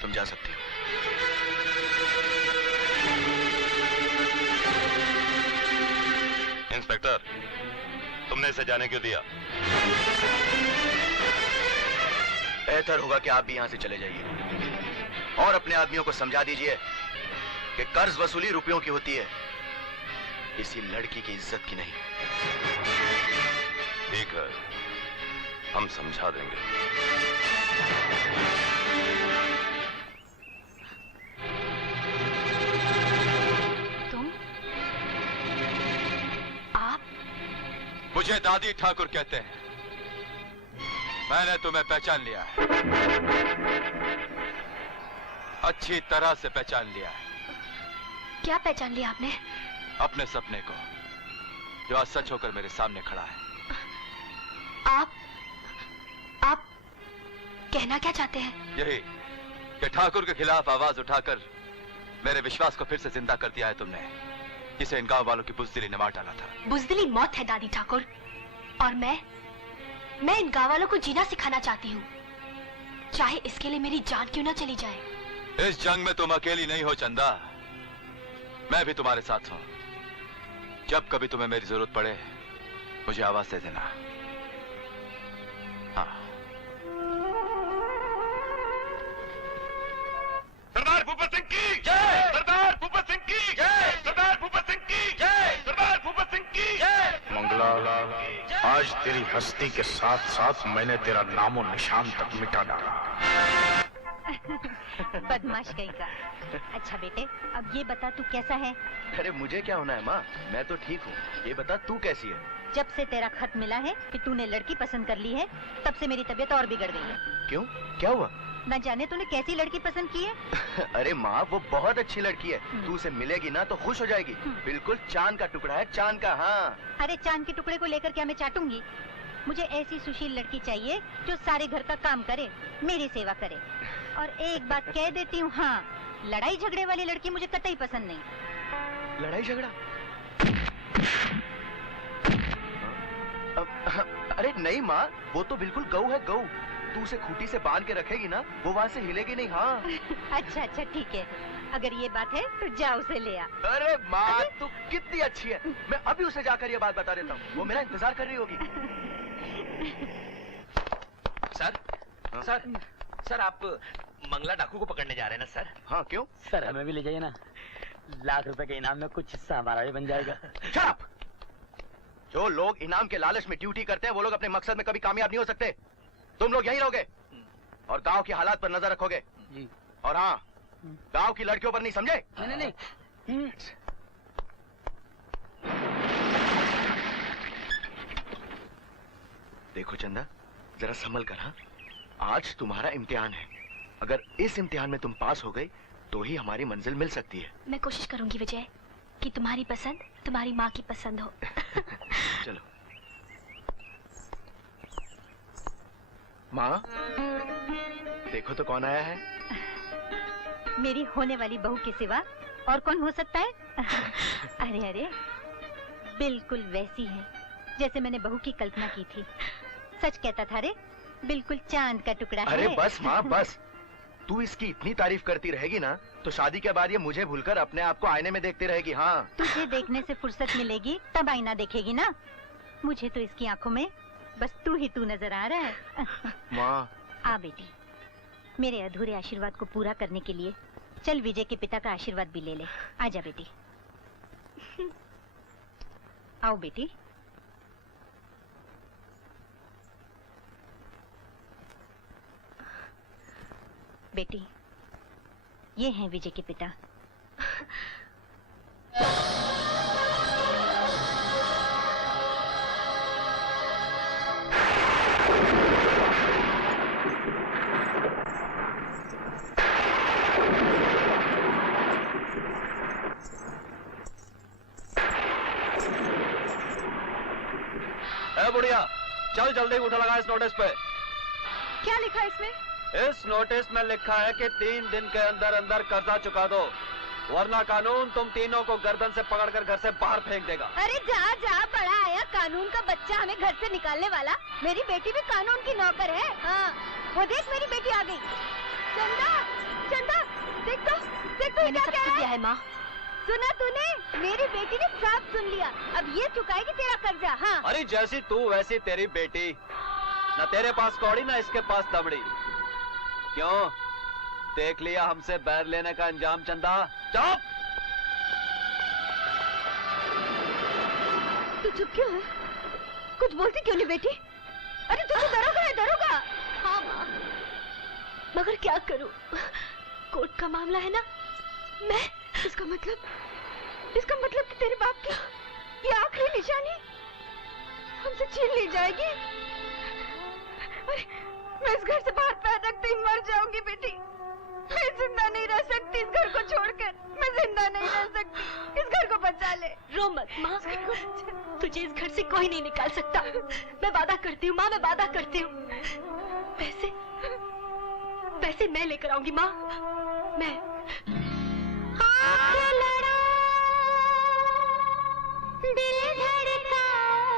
तुम जा सकती हो। इंस्पेक्टर, तुमने इसे जाने क्यों दिया? बेहतर होगा कि आप भी यहाँ से चले जाइए और अपने आदमियों को समझा दीजिए कि कर्ज वसूली रुपयों की होती है, किसी लड़की की इज्जत की नहीं। ठीक है, हम समझा देंगे। तुम? आप? मुझे दादी ठाकुर कहते हैं। मैंने तुम्हें पहचान लिया है, अच्छी तरह से पहचान लिया है। क्या पहचान लिया आपने? अपने सपने को, जो आज सच होकर मेरे सामने खड़ा है। आप कहना क्या चाहते हैं? यही कि ठाकुर के खिलाफ आवाज उठाकर मेरे विश्वास को फिर से जिंदा कर दिया है तुमने, जिसे इन गांव वालों की बुजदिली ने मार डाला था। बुजदिली मौत है दादी ठाकुर, और मैं इन गांव वालों को जीना सिखाना चाहती हूँ, चाहे इसके लिए मेरी जान क्यों ना चली जाए। इस जंग में तुम अकेली नहीं हो चंदा, मैं भी तुम्हारे साथ हूं। जब कभी तुम्हें मेरी जरूरत पड़े मुझे आवाज दे देना। हाँ। सरदार भूपत सिंह की जय, सरदार भूपत सिंह की जय, सरदार भूपत सिंह की जय, सरदार भूपत सिंह की जय। मंगला, आज तेरी हस्ती के साथ साथ मैंने तेरा नामो निशान तक मिटा डाला। बदमाश कहीं का। अच्छा बेटे, अब ये बता तू कैसा है? अरे मुझे क्या होना है माँ, मैं तो ठीक हूँ। ये बता तू कैसी है? जब से तेरा खत मिला है कि तूने लड़की पसंद कर ली है, तब से मेरी तबीयत और बिगड़ गई है। क्यों, क्या हुआ? न जाने तूने कैसी लड़की पसंद की है। अरे माँ, वो बहुत अच्छी लड़की है, तू उसे मिलेगी ना तो खुश हो जाएगी। बिल्कुल चांद का टुकड़ा है, चांद का। हाँ। अरे चांद के टुकड़े को लेकर क्या मैं चाटूंगी? मुझे ऐसी सुशील लड़की चाहिए जो सारे घर का काम करे, मेरी सेवा करे। और एक बात कह देती हूँ, हाँ, लड़ाई झगड़े वाली लड़की मुझे कतई पसंद नहीं। लड़ाई झगड़ा? अरे नहीं माँ, वो तो बिल्कुल गऊ है, गऊ। तू उसे खूंटी से बांध के रखेगी ना, वो वहाँ से हिलेगी नहीं। हाँ। अच्छा ठीक है, अगर ये बात है तो जा उसे ले आ। अरे माँ, तू कितनी अच्छी है, मैं अभी उसे जाकर ये बात बता देता हूँ, वो मेरा इंतजार कर रही होगी। सर आप मंगला डाकू को पकड़ने जा रहे हैं ना सर? हाँ, क्यों? सर हमें भी ले जाइए ना, ₹1,00,000 के इनाम में कुछ हिस्सा हमारा भी बन जाएगा। चुप! जो लोग इनाम के लालच में ड्यूटी करते हैं वो लोग अपने मकसद में कभी कामयाब नहीं हो सकते। तुम लोग यहीं रहोगे और गांव के हालात पर नजर रखोगे जी। और हाँ, गांव की लड़कियों पर नहीं, समझे? नहीं। देखो चंदा, जरा संभल कर। हाँ, आज तुम्हारा इम्तिहान है, अगर इस इम्तिहान में तुम पास हो गई तो ही हमारी मंजिल मिल सकती है। मैं कोशिश करूंगी विजय कि तुम्हारी पसंद तुम्हारी माँ की पसंद हो। चलो। माँ, देखो तो कौन आया है। मेरी होने वाली बहू के सिवा और कौन हो सकता है? अरे बिल्कुल वैसी है जैसे मैंने बहू की कल्पना की थी। सच कहता था रे, बिल्कुल चांद का टुकड़ा है। अरे बस माँ, बस। तू इसकी इतनी तारीफ करती रहेगी ना तो शादी के बाद ये मुझे भूलकर अपने आप को आईने में देखती रहेगी। हाँ। तुझे देखने से फुर्सत मिलेगी तब आईना देखेगी ना। मुझे तो इसकी आंखों में बस तू ही तू नजर आ रहा है। माँ। आ बेटी, मेरे अधूरे आशीर्वाद को पूरा करने के लिए चल विजय के पिता का आशीर्वाद भी ले ले। आजा बेटी। आओ बेटी। बेटी, ये हैं विजय के पिता। बुढ़िया, चल जल्दी उठा लगा इस नोटिस पे। क्या लिखा है इसमें? इस नोटिस में लिखा है कि 3 दिन के अंदर अंदर कर्जा चुका दो, वरना कानून तुम तीनों को गर्दन से पकड़कर घर से बाहर फेंक देगा। अरे जा बड़ा आया कानून का बच्चा हमें घर से निकालने वाला। मेरी बेटी भी कानून की नौकर है। हाँ, वो देख मेरी बेटी आ गई। चंदा देख तो मैंने सब सुन लिया है माँ। सुना तूने? मेरी बेटी ने सब सुन लिया। अब ये चुकाएगी तेरा कर्जा। हाँ। अरे जैसी तू वैसी तेरी बेटी, न तेरे पास कौड़ी न इसके पास दबड़ी। क्यों, देख लिया हमसे बैर लेने का अंजाम चंदा? चुप! तू चुप क्यों है? कुछ बोलती क्यों नहीं बेटी? अरे तू तो दरोगा है, दरोगा। हाँ माँ, मगर क्या करूं? कोर्ट का मामला है ना। मैं इसका मतलब कि तेरे बाप की ये आखिरी निशानी हमसे छीन ली जाएगी। मैं इस घर से बाहर पैर रखते ही मर जाऊंगी बेटी। मैं जिंदा नहीं रह सकती इस घर को छोड़कर। मैं जिंदा नहीं रह सकती। इस घर को बचा ले। रो मत माँ, तुझे इस घर से कोई नहीं निकाल सकता। मैं वादा करती हूँ माँ, मैं वादा करती हूँ। पैसे मैं लेकर आऊंगी माँ। मैं दिल धड़काऊं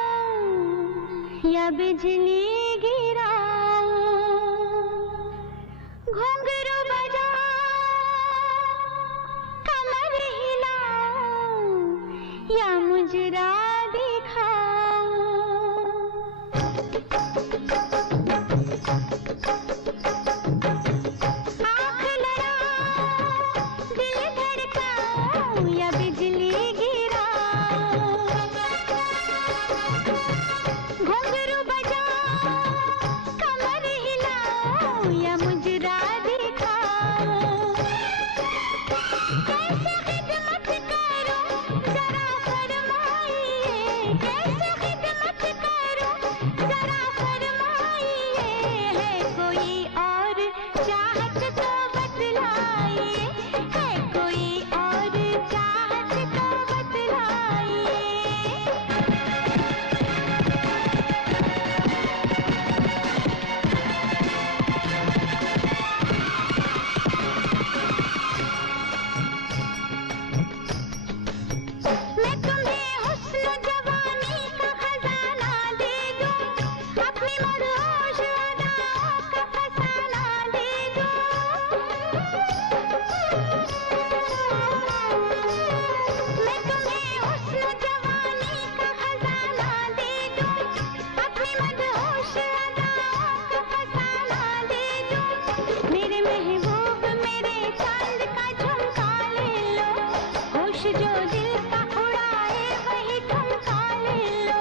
या बिजली गिराऊं, घुंघरू बजाऊं, कमर हिलाऊं या मुजरा दिखाऊं। आँख लड़ाऊं, दिल धड़काऊं या बिजली घुंघरू बजाऊं, कमर हिलाऊं या मुजरा दिखाऊं। कैसे खिदमत करूं जरा फरमाइए, कैसे खिदमत करूं जरा फरमाइए। है कोई और चाहत तो बतलाइए, है कोई और चाहत तो बतलाइए। मैं तुम्हें हुस्न जवानी का खजाना दे दूं, अपनी मदहोश अदाओं का फसाना दे दूं। मैं तुम्हें हुस्न जवानी का खजाना दे दूं, अपनी मदहोश अदाओं का फसाना दे दूं। मेरे महबूब मेरे चांद का झुमका ले लो, होश जो दिल का उड़ाए वही ठुमका ले लो।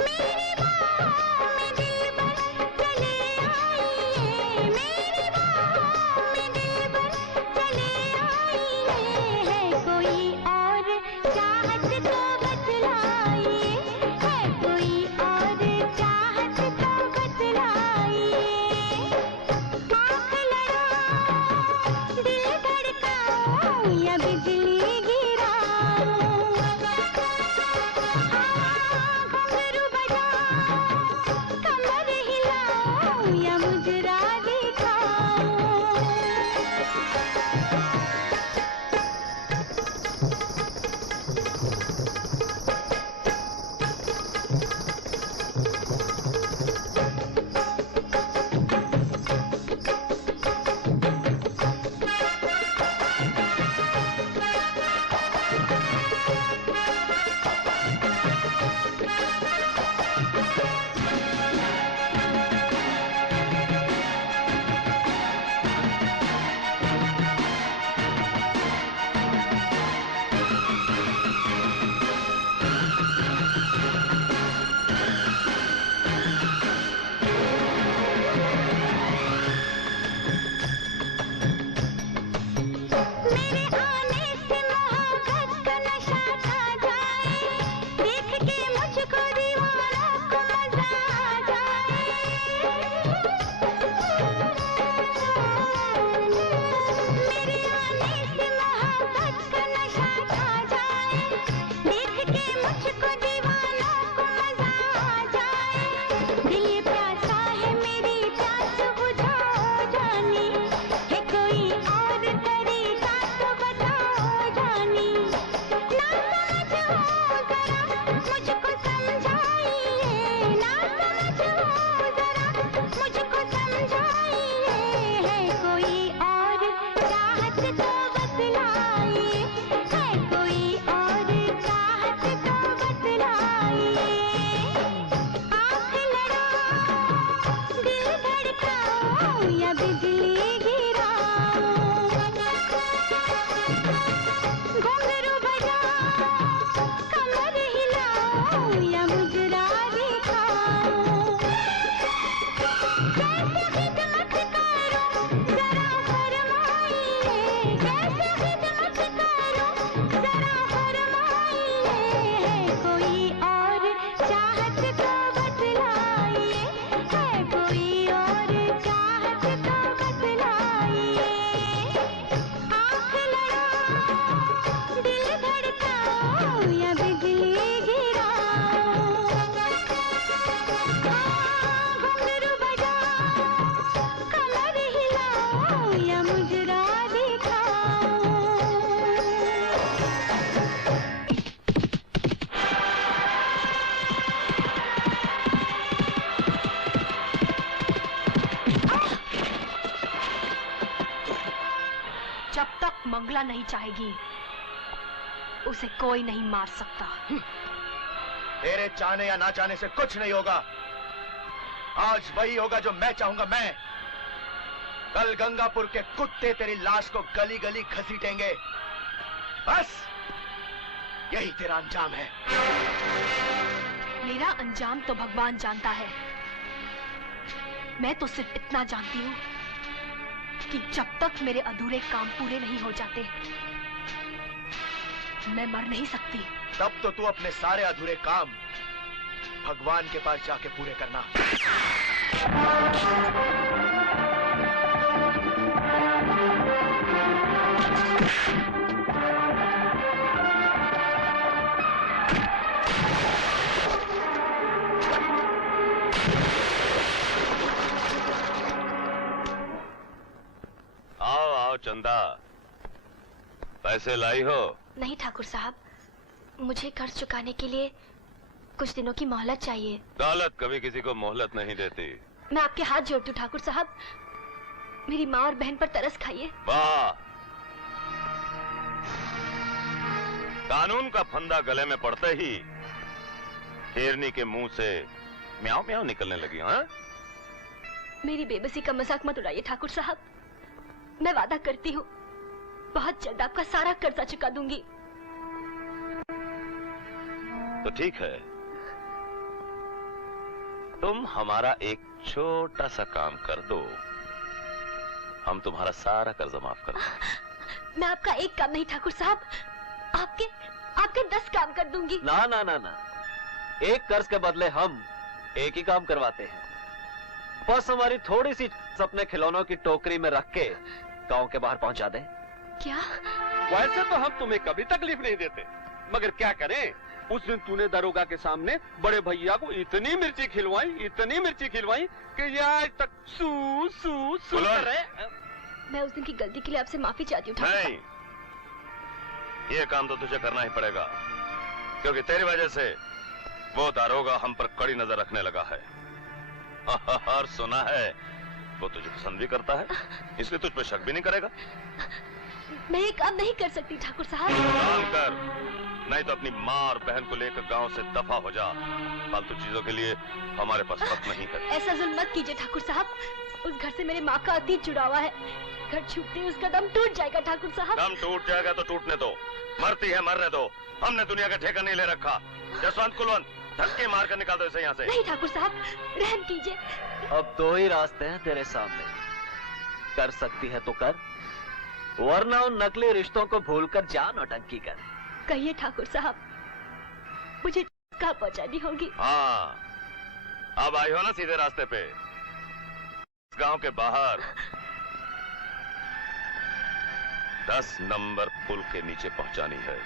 मेरी बाहों में दिलबर चले आइए, मेरी बाहों में दिलबर चले आइए। है कोई और चाहत तो बतलाइए, है कोई और चाहत तो बतलाइए। आँख लड़ाऊं, दिल धड़काऊं या बिजली गिराऊं। मरना नहीं चाहेगी, उसे कोई नहीं मार सकता। तेरे चाहने या ना चाहने से कुछ नहीं होगा। आज वही होगा जो मैं चाहूंगा। मैं कल गंगापुर के कुत्ते तेरी लाश को गली गली घसीटेंगे। बस यही तेरा अंजाम है। मेरा अंजाम तो भगवान जानता है। मैं तो सिर्फ इतना जानती हूँ कि जब तक मेरे अधूरे काम पूरे नहीं हो जाते मैं मर नहीं सकती। तब तो तू अपने सारे अधूरे काम भगवान के पास जाके पूरे करना। आओ आओ चंदा, पैसे लाई हो? नहीं ठाकुर साहब, मुझे कर्ज चुकाने के लिए कुछ दिनों की मोहलत चाहिए। दौलत कभी किसी को मोहलत नहीं देती। मैं आपके हाथ जोड़ती हूँ ठाकुर साहब, मेरी माँ और बहन पर तरस खाइए। वाह, कानून का फंदा गले में पड़ते ही शेरनी के मुंह से म्याऊं म्याऊं निकलने लगी। हाँ, मेरी बेबसी का मजाक मत उड़ाइए ठाकुर साहब। मैं वादा करती हूँ बहुत जल्द आपका सारा कर्जा चुका दूंगी। तो ठीक है, तुम हमारा एक छोटा सा काम कर दो, हम तुम्हारा सारा कर्जा माफ कर देंगे। मैं आपका एक काम नहीं ठाकुर साहब, आपके 10 काम कर दूंगी। ना ना ना ना, एक कर्ज के बदले हम एक ही काम करवाते हैं। बस हमारी थोड़ी सी अपने खिलौनों की टोकरी में रख के गांव के बाहर पहुंचा दे। क्या? वैसे तो हम तुम्हें कभी तकलीफ नहीं देते, मगर क्या करें, उस दिन तूने दरोगा के सामने बड़े भैया को इतनी मिर्ची खिलवाई कि ये आज तक सू सू सू कर रहे। मैं उस दिन की गलती के लिए आपसे माफी चाहती हूँ ठाकुर नहीं, ये काम तो तुझे करना ही पड़ेगा, क्योंकि तेरी वजह से वो दारोगा हम पर कड़ी नजर रखने लगा है। और सुना है वो तुझे पसंद भी करता है, इसलिए तुझ पर शक भी नहीं करेगा। मैं ये काम नहीं कर सकती ठाकुर साहब। काम कर, नहीं तो अपनी माँ और बहन को लेकर गांव से दफा हो जा। फालतू चीजों के लिए हमारे पास वक्त नहीं है। ऐसा जुल्म मत कीजिए ठाकुर साहब, उस घर से मेरे माँ का अतीत जुड़ा हुआ है। घर छूटते ही उसका दम टूट जाएगा ठाकुर साहब। दम टूट जाएगा तो टूटने दो, मरती है मरने दो, हमने दुनिया का ठेका नहीं ले रखा। जसवंत कुलवंत, धक्के मार कर निकाल दो इसे यहाँ से। नहीं ठाकुर साहब, रहम कीजिए। अब 2 ही रास्ते हैं तेरे सामने, कर सकती है तो कर, वरना उन नकली रिश्तों को भूलकर जा नौटंकी कर। कहिए ठाकुर साहब, मुझे कहाँ पहुँचानी होगी? हाँ, अब आई हो ना सीधे रास्ते पे। गांव के बाहर 10 नंबर पुल के नीचे पहुंचानी है।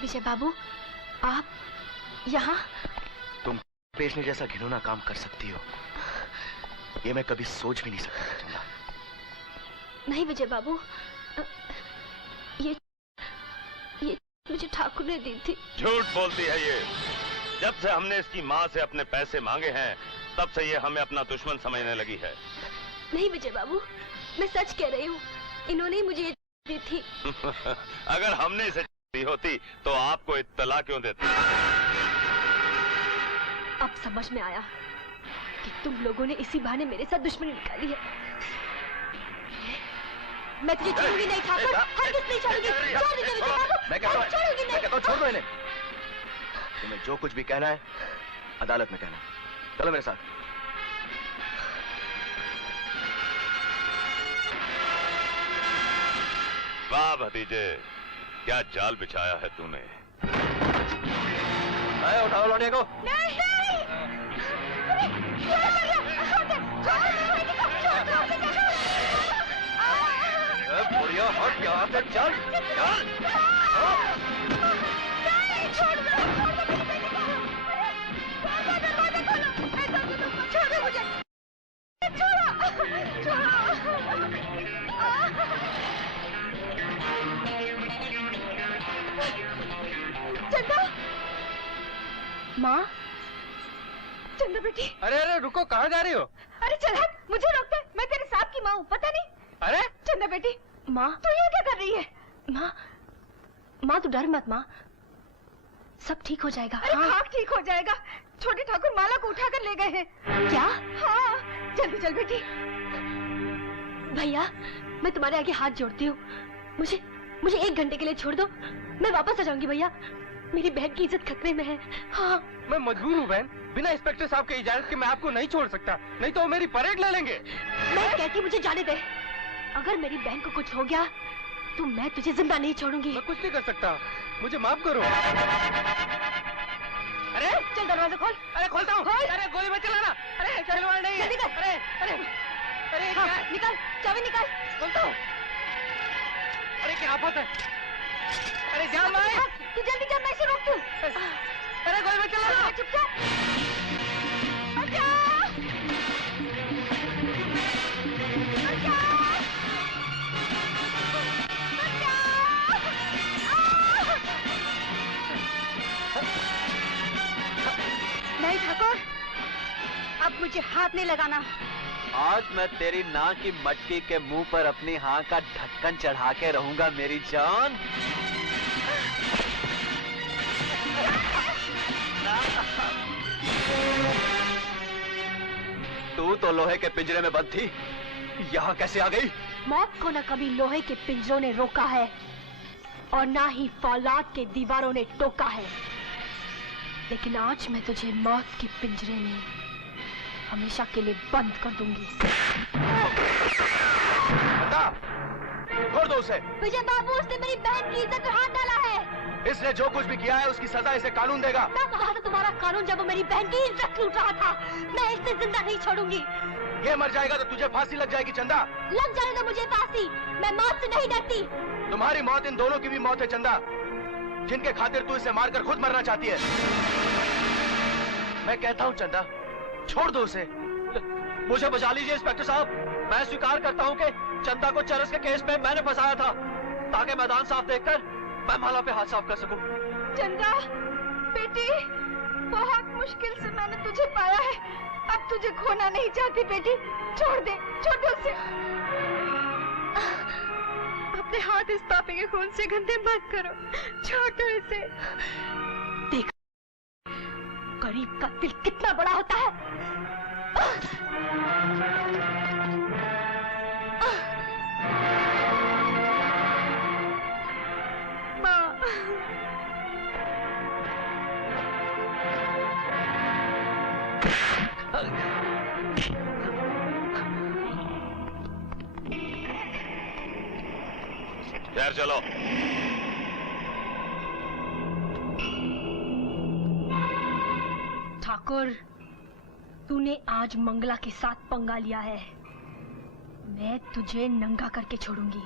विजय बाबू, आप यहाँ? तुम बेचने जैसा घिनौना काम कर सकती हो, ये मैं कभी सोच भी नहीं सकता था चंदा। नहीं विजय बाबू, ये मुझे ठाकुर ने दी थी। झूठ बोलती है ये। जब से हमने इसकी माँ से अपने पैसे मांगे हैं, तब से ये हमें अपना दुश्मन समझने लगी है। नहीं विजय बाबू, मैं सच कह रही हूँ, इन्होंने ही मुझे ये दी थी। अगर हमने इसे दी होती तो आपको इत्तला क्यों देते? अब समझ में आया कि तुम लोगों ने इसी बहाने मेरे साथ दुश्मनी निकाली है। मैं तुझे छोड़ूंगी नहीं ठाकुर, हरगिज़ नहीं छोड़ूंगी। छोड़ दीजिए विजय बाबू, मैं कहता हूँ छोड़ दो इन्हें। तुम्हें जो कुछ भी कहना है अदालत में कहना। चलो मेरे साथ। वाह भतीजे, क्या जाल बिछाया है तूने। उठाओ लौंडे को। बुढ़िया हट यहाँ से, चल माँ, चंदा बेटी। अरे अरे रुको, कहाँ जा रही हो? अरे चल हट, मुझे रोक दे, मैं तेरे साथ की माँ हूँ, पता नहीं? अरे चंदा बेटी। माँ, तू यहाँ क्या कर रही है? माँ तू डर मत माँ, सब ठीक हो जाएगा। अरे हाँ ठीक हो जाएगा, छोटे ठाकुर माला को उठाकर ले गए हैं। क्या? हाँ, जल्दी चल बेटी। भैया, मैं तुम्हारे आगे हाथ जोड़ती हूँ, मुझे 1 घंटे के लिए छोड़ दो, मैं वापस आ जाऊंगी भैया, मेरी बहन की इज्जत खतरे में है। हाँ मैं मजबूर हूँ बहन, बिना इंस्पेक्टर साहब के इजाजत के मैं आपको नहीं छोड़ सकता, नहीं तो वो मेरी परेड ले लेंगे। मैं कहती मुझे जाने दे, अगर मेरी बहन को कुछ हो गया तो मैं तुझे जिंदा नहीं छोड़ूंगी। मैं कुछ नहीं कर सकता, मुझे माफ करो। अरे चल दरवाजा खोल। अरे खोलता हूँ। अरे गोली मत चलाना। अरे खिलवाड़ नहीं है। जल्दी कर। अरे अरे अरे हाँ, क्या? निकाल, चाबी निकाल। खोलता हूँ। अरे क्या आफत है? अरे जान भाई, तू जल्दी कर, मैं इसे रोकती हूँ। अरे गोली मत चलाना। चुपचाप। नहीं ठाकुर, अब मुझे हाथ नहीं लगाना। आज मैं तेरी नाक की मटकी के मुंह पर अपनी हाँ का ढक्कन चढ़ा के रहूंगा मेरी जान। तू तो लोहे के पिंजरे में बंद थी, यहाँ कैसे आ गई? मौत को न कभी लोहे के पिंजरों ने रोका है और ना ही फौलाद के दीवारों ने टोका है, लेकिन आज मैं तुझे मौत के पिंजरे में हमेशा के लिए बंद कर दूंगी। छोड़ दो उसे। विजय बाबू, उसने मेरी बहन की इज्जत पर हाथ डाला है। इसने जो कुछ भी किया है उसकी सजा इसे कानून देगा। क्या कहा था तुम्हारा कानून जब वो मेरी बहन की इज्जत लूट रहा था? मैं इसे जिंदा नहीं छोड़ूंगी। ये मर जाएगा तो तुझे फांसी लग जाएगी चंदा। लग जाने दो मुझे फांसी, मैं मौत से नहीं डरती। तुम्हारी मौत इन दोनों की भी मौत है चंदा, जिनके खातिर तू इसे मारकर खुद मरना चाहती है। मैं कहता हूँ चंदा, छोड़ दो उसे। मुझे बचा लीजिए इंस्पेक्टर साहब, मैं स्वीकार करता हूँ कि चंदा को चरस के केस में मैंने फंसाया था, ताकि मैदान साफ देखकर मैं माला पे हाथ साफ कर सकूं। चंदा बेटी, बहुत मुश्किल से मैंने तुझे पाया है, अब तुझे खोना नहीं चाहती बेटी, छोड़ दे उसे। अपने हाथ इस पापी के खून से गंदे मत करो, छोड़ दो इसे। देख, गरीब का दिल कितना बड़ा होता है। यार चलो। ठाकुर, तूने आज मंगला के साथ पंगा लिया है, मैं तुझे नंगा करके छोड़ूंगी।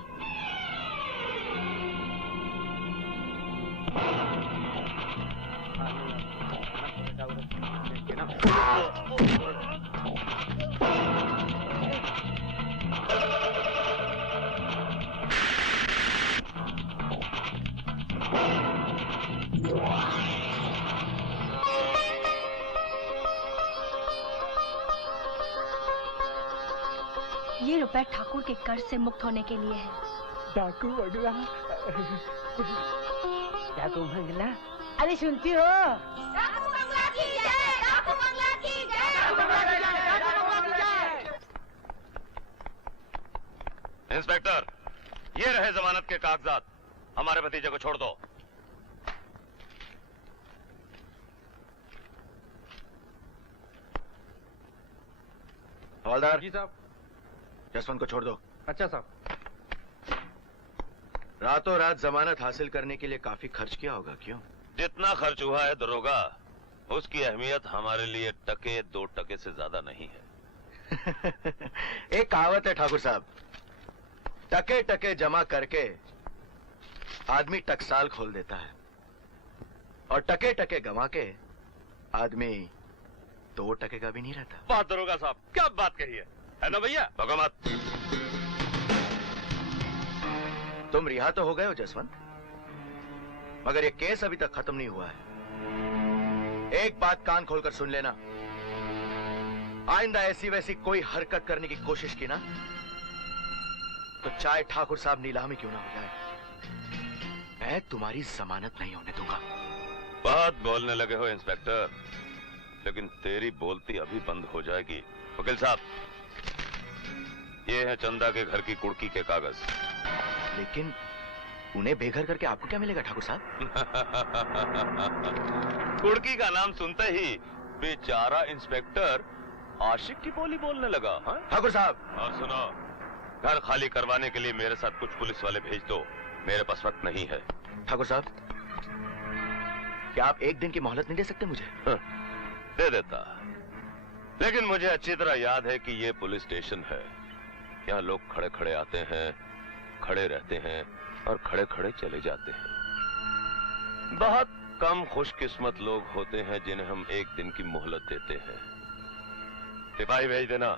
ये रुपए ठाकुर के कर्ज से मुक्त होने के लिए है। डाकू मंगला, डाकू मंगला, अरे सुनती हो? डाकू मंगला की जय, डाकू मंगला की जय, डाकू मंगला की जय। इंस्पेक्टर, ये रहे जमानत के कागजात, हमारे भतीजे को छोड़ दो। हवलदार जी साहब। जसवंत को छोड़ दो। अच्छा साहब। रातों रात जमानत हासिल करने के लिए काफी खर्च किया होगा, क्यों? जितना खर्च हुआ है दरोगा, उसकी अहमियत हमारे लिए टके 2 टके से ज्यादा नहीं है। एक कहावत है ठाकुर साहब, टके टके जमा करके आदमी टकसाल खोल देता है, और टके टके गंवा के आदमी 2 टके का भी नहीं रहता। बात दरोगा साहब, क्या बात कही है ना भैया? भगो मत। तुम रिहा तो हो गए हो जसवंत, मगर ये केस अभी तक खत्म नहीं हुआ है। एक बात कान खोलकर सुन लेना, आइंदा ऐसी वैसी कोई हरकत करने की कोशिश की ना तो चाहे ठाकुर साहब नीलामी क्यों ना हो जाए, मैं तुम्हारी जमानत नहीं होने दूंगा। बहुत बोलने लगे हो इंस्पेक्टर, लेकिन तेरी बोलती अभी बंद हो जाएगी। वकील साहब, ये है चंदा के घर की कुड़की के कागज। लेकिन उन्हें बेघर करके आपको क्या मिलेगा ठाकुर साहब? कुड़की का नाम सुनते ही बेचारा इंस्पेक्टर आशिक की बोली बोलने लगा। ठाकुर साहब, और सुनो, घर खाली करवाने के लिए मेरे साथ कुछ पुलिस वाले भेज दो, मेरे पास वक्त नहीं है। ठाकुर साहब, क्या आप एक दिन की मोहलत नहीं दे सकते मुझे? दे देता, लेकिन मुझे अच्छी तरह याद है कि ये पुलिस स्टेशन है। यहाँ लोग खड़े खड़े आते हैं, खड़े रहते हैं और खड़े खड़े चले जाते हैं। बहुत कम खुशकिस्मत लोग होते हैं जिन्हें हम एक दिन की मोहलत देते हैं। सिपाही भेज देना।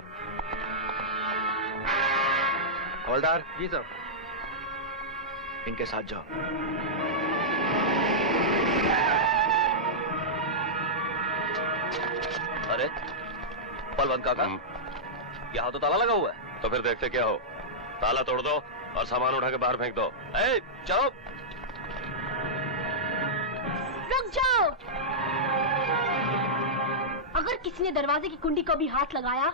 हवलदार। जी सर। इनके साथ जाओ। अरे बलवंत काका, यहाँ तो ताला लगा हुआ है। तो फिर देखते क्या हो, ताला तोड़ दो और सामान उठा के बाहर फेंक दो। ए, चलो। रुक जाओ। अगर किसी ने दरवाजे की कुंडी को भी हाथ लगाया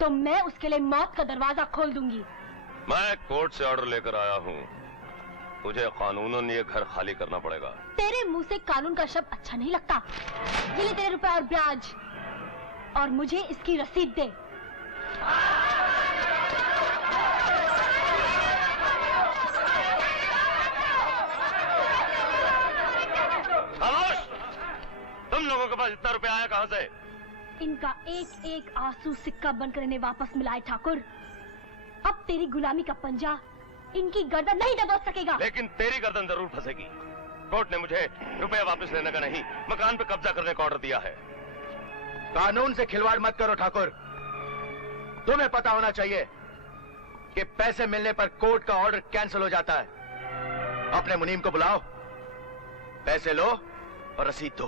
तो मैं उसके लिए मौत का दरवाजा खोल दूंगी। मैं कोर्ट से ऑर्डर लेकर आया हूँ, मुझे कानूनन ये घर खाली करना पड़ेगा। तेरे मुंह से कानून का शब्द अच्छा नहीं लगता। ये ले तेरे रुपए और ब्याज, और मुझे इसकी रसीद दे। खामोश! तुम लोगों के पास इतना रुपया आया कहाँ से? इनका एक एक आंसू सिक्का बनकर इन्हें वापस मिलाए ठाकुर। अब तेरी गुलामी का पंजा इनकी गर्दन नहीं दबोच सकेगा। लेकिन तेरी गर्दन जरूर फंसेगी। कोर्ट ने मुझे रुपया वापस लेने का नहीं, मकान पे कब्जा करने का ऑर्डर दिया है। कानून से खिलवाड़ मत करो ठाकुर। तुम्हें पता होना चाहिए कि पैसे मिलने पर कोर्ट का ऑर्डर कैंसिल हो जाता है। अपने मुनीम को बुलाओ, पैसे लो और रसीद दो।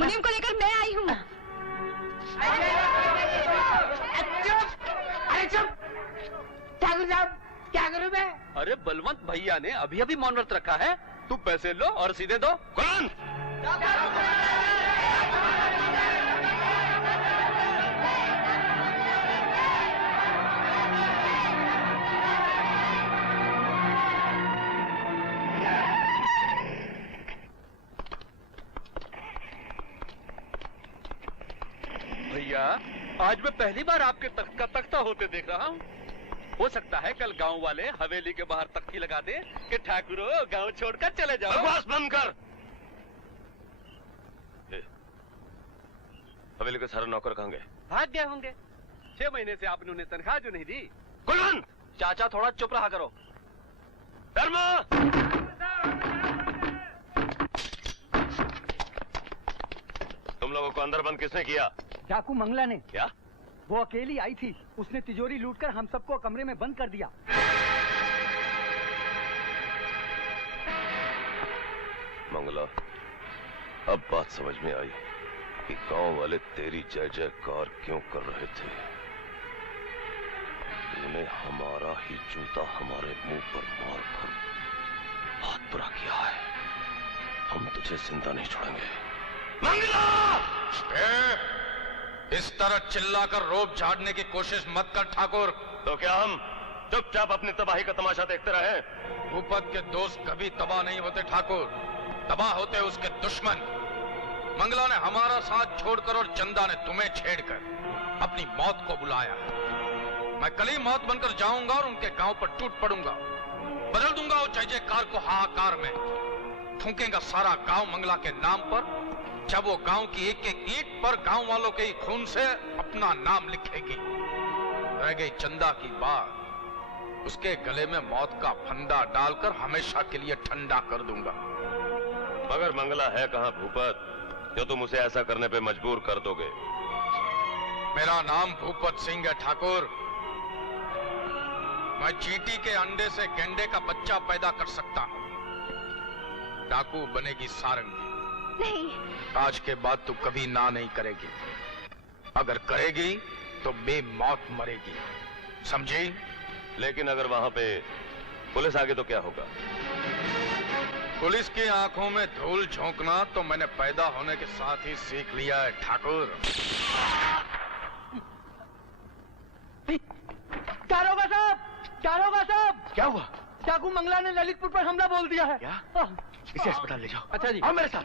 मुनीम को लेकर मैं आई हूँ। अरे चुप! ठाकुर साहब, क्या करूं मैं? अरे बलवंत भैया ने अभी अभी मौन व्रत रखा है, तुम पैसे लो और सीधे दो। कौन? भैया, आज मैं पहली बार आपके तख्त का तख्ता होते देख रहा हूँ। हो सकता है कल गांव वाले हवेली के बाहर तख्ती लगा दे कि ठाकुरो गांव छोड़कर चले जाओ। बकवास बंद कर। हवेली के सारे नौकर कहाँ गए? भाग गए होंगे। 6 महीने से आपने उन्हें तनख्वाह जो नहीं दी। कुलवंत! चाचा थोड़ा चुप रहा करो। धर्मा! तुम लोगों को अंदर बंद किसने किया? डाकू मंगला ने। क्या? वो अकेली आई थी, उसने तिजोरी लूटकर हम सबको कमरे में बंद कर दिया। मंगला, अब बात समझ में आई कि गांव वाले तेरी जय जयकार क्यों कर रहे थे। तूने हमारा ही जूता हमारे मुंह पर मारकर बहुत बुरा किया है। हम तुझे जिंदा नहीं छोड़ेंगे। मंगला! इस तरह चिल्लाकर रोब झाड़ने की कोशिश मत कर ठाकुर। तो क्या हम चुपचाप अपनी तबाही का तमाशा देखते रहे? भूपत के दोस्त कभी तबाह नहीं होते ठाकुर, तबाह होते उसके दुश्मन। मंगला ने हमारा साथ छोड़कर और चंदा ने तुम्हें छेड़कर अपनी मौत को बुलाया। मैं कल ही मौत बनकर जाऊंगा और उनके गांव पर टूट पड़ूंगा। बदल दूंगा वो जय जयकार को हाहाकार में। फूंकेगा सारा गांव मंगला के नाम पर। जब वो गांव की एक एक ईंट पर गांव वालों के खून से अपना नाम लिखेगी। रह गई चंदा की बात, उसके गले में मौत का फंदा डालकर हमेशा के लिए ठंडा कर दूंगा। मगर मंगला है कहाँ भूपत, जो तुम उसे ऐसा करने पे मजबूर कर दोगे? मेरा नाम भूपत सिंह है ठाकुर। मैं चींटी के अंडे से गेंडे का बच्चा पैदा कर सकता हूँ। डाकू बनेगी सारंगी, नहीं। आज के बाद तू कभी ना नहीं करेगी। अगर करेगी तो बेमौत मरेगी, समझी? लेकिन अगर वहां पे पुलिस आ गई तो क्या होगा? पुलिस की आंखों में धूल झोंकना तो मैंने पैदा होने के साथ ही सीख लिया है ठाकुर। दारोगा साहब, दारोगा साहब, क्या हुआ? डाकू मंगला ने ललितपुर पर हमला बोल दिया है। क्या? इसे अस्पताल ले जाओ। अच्छा जी। आओ मेरे साथ।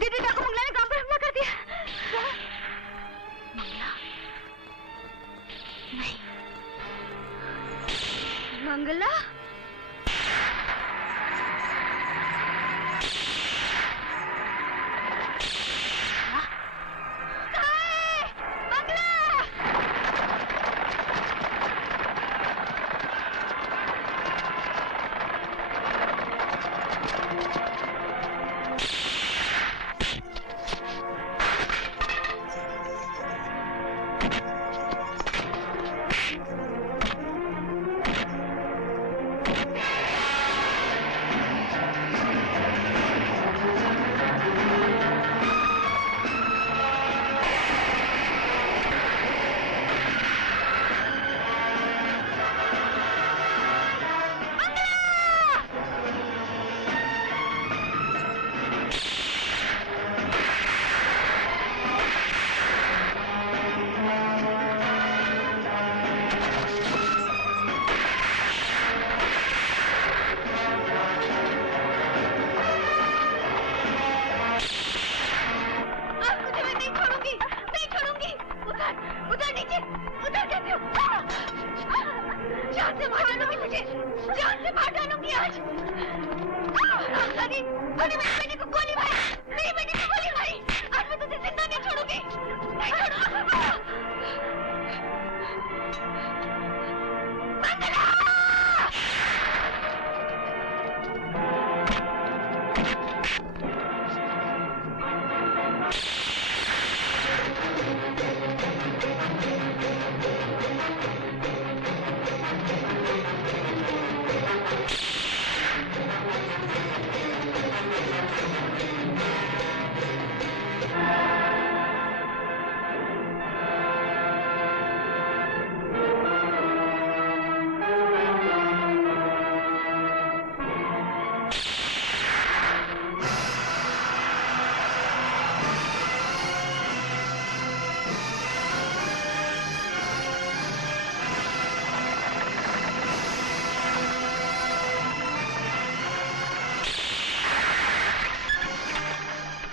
दीदी, डाकू मंगला ने काम पर हमला कर दिया। मंगला? नहीं। मंगला?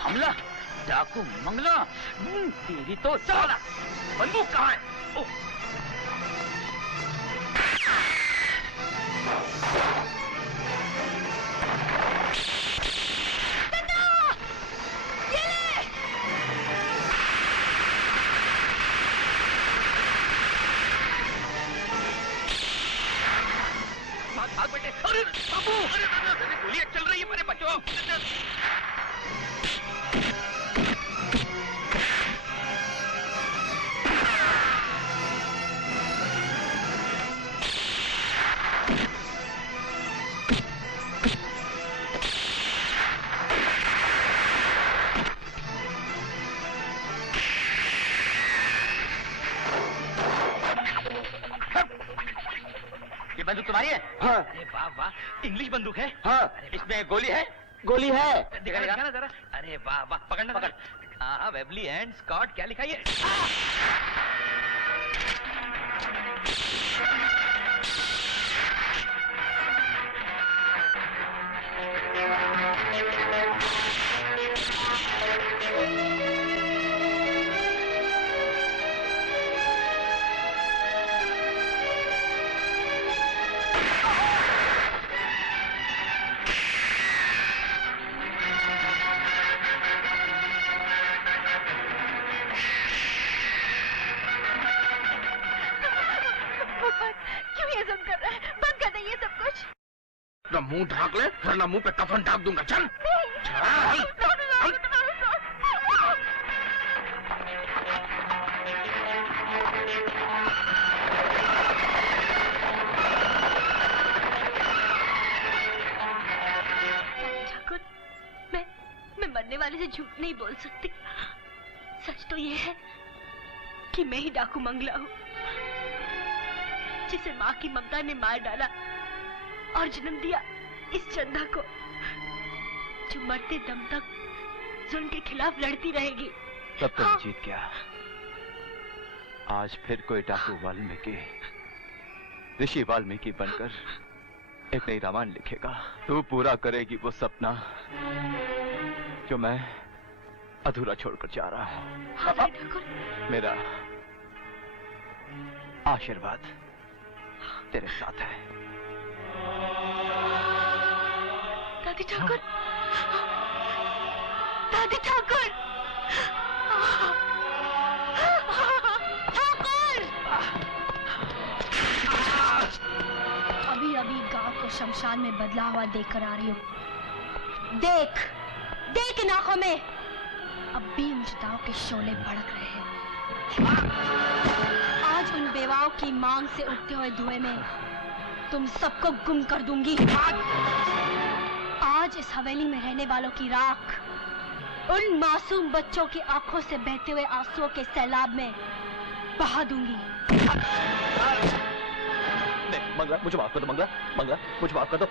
हमला? डाकू मंगला? तेरी तो साला बंदूक कहाँ है? ओह। भाग भाग बेटे। अरे बाबू, अरे गोलियां चल रही है, मेरे बच्चों। बंदूक तुम्हारी है? हाँ। अरे वाह वाह, इंग्लिश बंदूक है? हाँ। इसमें गोली है? गोली है। दिखा ना जरा। अरे वाह वाह, पकड़ना। पकड़। हाँ, वेबली एंड स्कॉट, क्या लिखा है? अपना मुंह ढाक ले वरना मुंह पे कफन ढाक दूंगा। चल ठाकुर, मैं मरने वाले से झूठ नहीं बोल सकती। सच तो ये है कि मैं ही डाकू मंगला हूँ, जिसे माँ की ममता ने मार डाला और जन्म दिया इस चंदा को, जो मरते दम तक जुल्म के खिलाफ लड़ती रहेगी। तब तो मैं जीत गया। आज फिर कोई डाकू वाल्मीकि, ऋषि वाल्मीकि बनकर एक नई रामायण लिखेगा। तू पूरा करेगी वो सपना जो मैं अधूरा छोड़कर जा रहा हूँ। हाँ ठाकुर। मेरा आशीर्वाद तेरे साथ है। दादी ठाकुर, दादी ठाकुर, ठाकुर! अभी अभी गांव को शमशान में बदला हुआ देखकर आ रही हूँ। देख, देख इन आंखों में अब भी उन जुदाओं के शोले भड़क रहे हैं। आज उन बेवाओं की मांग से उठते हुए धुएं में तुम सबको गुम कर दूंगी। आज इस हवेली में रहने वालों की राख उन मासूम बच्चों की आंखों से बहते हुए आंसुओं के सैलाब में बहा दूंगी। नहीं, मंगला मुझे माफ कर दो। मंगला, मंगला मुझे माफ कर दो।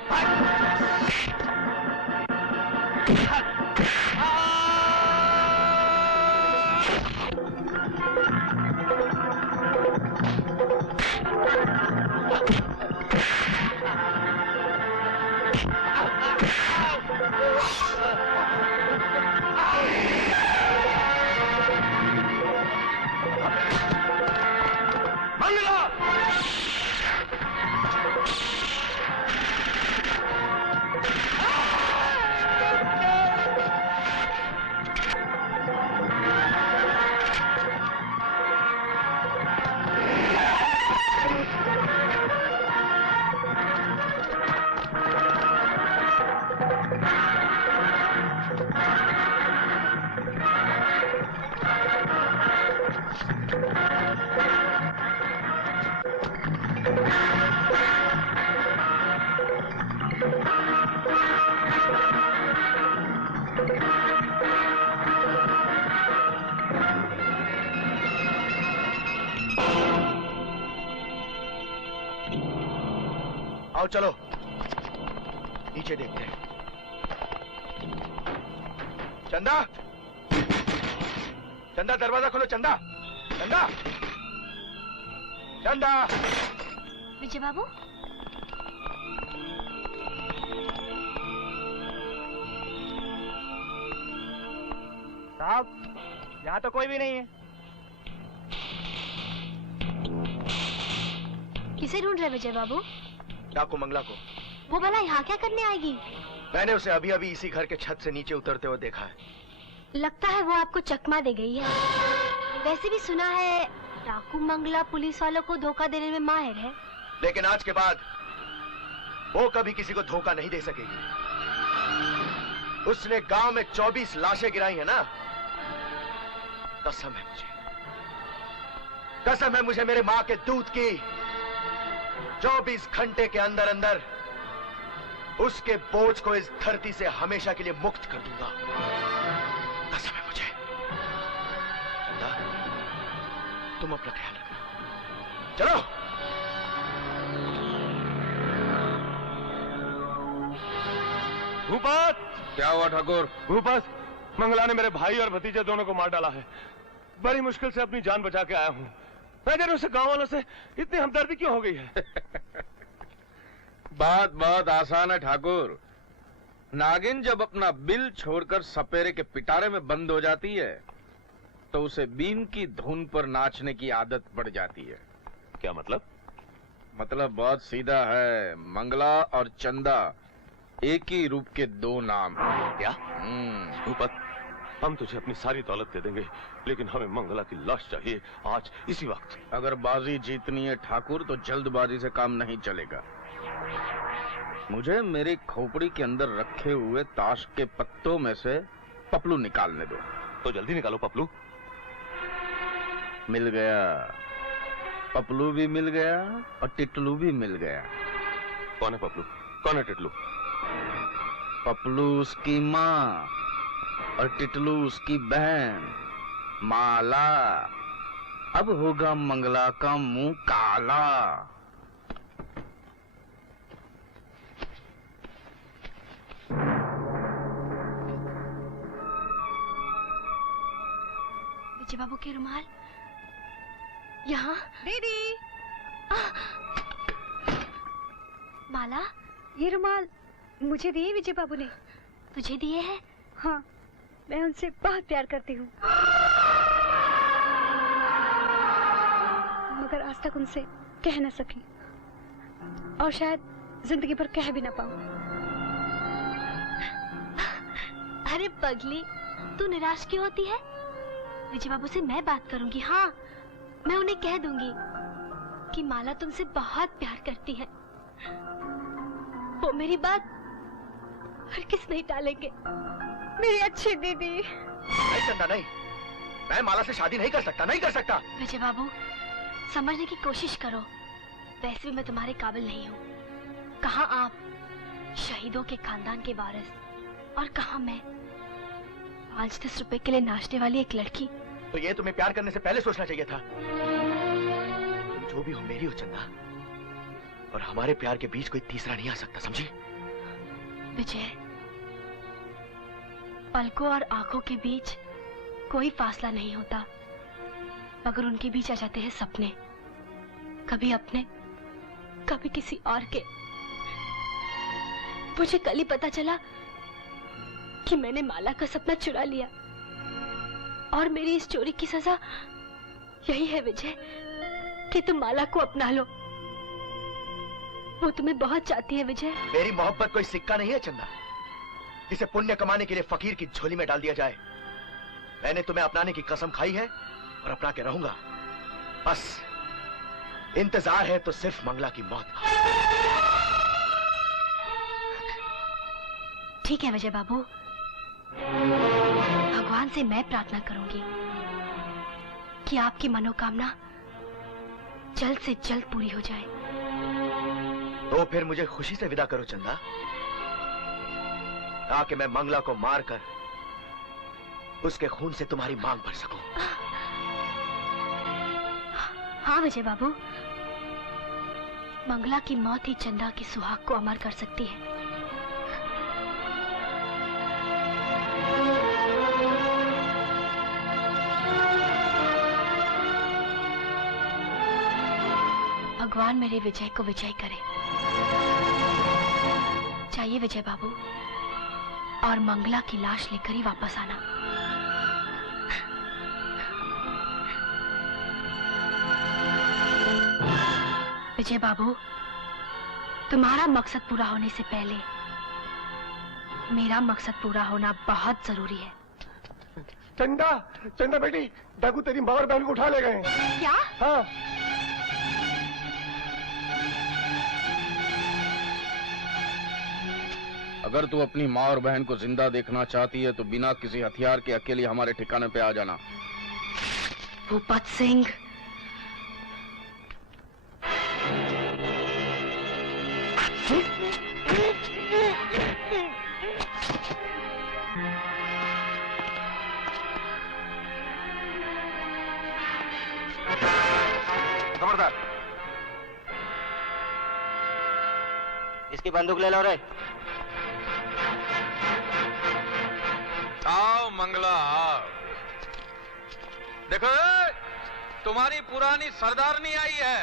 आओ चलो नीचे देखते हैं। चंदा, चंदा दरवाजा खोलो। चंदा, चंदा, चंदा। विजय बाबू, साहब यहाँ तो कोई भी नहीं है। किसे ढूंढ रहे विजय बाबू? डाकू मंगला को। वो भला यहाँ क्या करने आएगी? मैंने उसे अभी अभी इसी घर के छत से नीचे उतरते हुए देखा है। लगता है वो आपको चकमा दे गई है। वैसे भी सुना है डाकू मंगला पुलिस वालों को धोखा देने में माहिर है। लेकिन आज के बाद वो कभी किसी को धोखा नहीं दे सकेगी। उसने गांव में 24 लाशें गिराई है ना। कसम है मुझे, कसम है मुझे मेरे माँ के दूध की। 24 घंटे के अंदर अंदर उसके बोझ को इस धरती से हमेशा के लिए मुक्त कर दूंगा। कसम है मुझे। चंदा, तुम अपना ख्याल रखना। चलो। भूपत! क्या हुआ ठाकुर? भूपत, मंगला ने मेरे भाई और भतीजे दोनों को मार डाला है। बड़ी मुश्किल से अपनी जान बचा के आया हूँ। मैं जरूर उसे गांव वालों से इतनी हमदर्दी क्यों हो गई है? बात बहुत आसान है ठाकुर। नागिन जब अपना बिल छोड़कर सपेरे के पिटारे में बंद हो जाती है तो उसे बीन की धुन पर नाचने की आदत पड़ जाती है। क्या मतलब? मतलब बहुत सीधा है। मंगला और चंदा एक ही रूप के दो नाम। क्या? भूपत, हम तुझे अपनी सारी दौलत दे देंगे, लेकिन हमें मंगला की लाश चाहिए आज, इसी वक्त। अगर बाजी जीतनी है ठाकुर तो जल्दबाजी से काम नहीं चलेगा। मुझे मेरी खोपड़ी के अंदर रखे हुए ताश के पत्तों में से पपलू निकालने दो। तो जल्दी निकालो पपलू। मिल गया, पपलू भी मिल गया और टिटलू भी मिल गया। कौन है पपलू, कौन है टिटलू? पपलू उसकी माँ और टिटलू उसकी बहन माला। अब होगा मंगला का मुंह काला। विजय बाबू के रुमाल यहाँ। दीदी, माला, ये रुमाल मुझे दिए विजय बाबू ने। तुझे दिए हैं? हाँ, मैं उनसे बहुत प्यार करती हूँ, मगर आज तक उनसे कह न सकी और शायद जिंदगी भर कह भी न पाऊँ। अरे पगली, तू निराश क्यों होती है? विजय बाबू से मैं बात करूंगी। हाँ, मैं उन्हें कह दूंगी कि माला तुमसे बहुत प्यार करती है। वो मेरी बात हर किस नहीं टालेंगे। मेरी अच्छी दीदी। नहीं चंदा, नहीं, मैं माला से शादी नहीं कर सकता, नहीं कर सकता। विजय बाबू, समझने की कोशिश करो। वैसे भी मैं तुम्हारे काबिल नहीं हूँ। कहाँ आप, शहीदों के खानदान के वारिस, और कहाँ मैं, 5-10 रुपए के लिए नाचने वाली एक लड़की। तो ये तुम्हें प्यार करने से पहले सोचना चाहिए था। तुम जो भी हो मेरी हो चंदा, और हमारे प्यार के बीच कोई तीसरा नहीं आ सकता, समझी? विजय, पलकों और आंखों के बीच कोई फासला नहीं होता, मगर उनके बीच आ जाते हैं सपने, कभी अपने, कभी किसी और के। मुझे कल ही पता चला कि मैंने माला का सपना चुरा लिया, और मेरी इस चोरी की सजा यही है विजय कि तुम माला को अपना लो। वो तुम्हें बहुत चाहती है विजय। मेरी मोहब्बत कोई सिक्का नहीं है चंदा, जिसे पुण्य कमाने के लिए फकीर की झोली में डाल दिया जाए। मैंने तुम्हें अपनाने की कसम खाई है और अपना के रहूंगा। बस इंतजार है तो सिर्फ मंगला की मौत का। ठीक है विजय बाबू, भगवान से मैं प्रार्थना करूंगी कि आपकी मनोकामना जल्द से जल्द पूरी हो जाए। तो फिर मुझे खुशी से विदा करो चंदा, ताकि मैं मंगला को मारकर उसके खून से तुम्हारी मांग भर सकूं। हाँ विजय बाबू, मंगला की मौत ही चंदा की सुहाग को अमर कर सकती है। भगवान मेरे विजय को विजय करे। चाहिए विजय बाबू, और मंगला की लाश लेकर ही वापस आना। विजय बाबू, तुम्हारा मकसद पूरा होने से पहले मेरा मकसद पूरा होना बहुत जरूरी है। चंदा, चंदा बेटी, डाकू तेरी माँ और बहन को उठा ले गए। क्या? हाँ। अगर तू अपनी माँ और बहन को जिंदा देखना चाहती है तो बिना किसी हथियार के अकेली हमारे ठिकाने पे आ जाना। भूपत सिंह, खबरदार, इसकी बंदूक ले लो रे। आओ मंगला आओ। देखो तुम्हारी पुरानी सरदारनी आई है।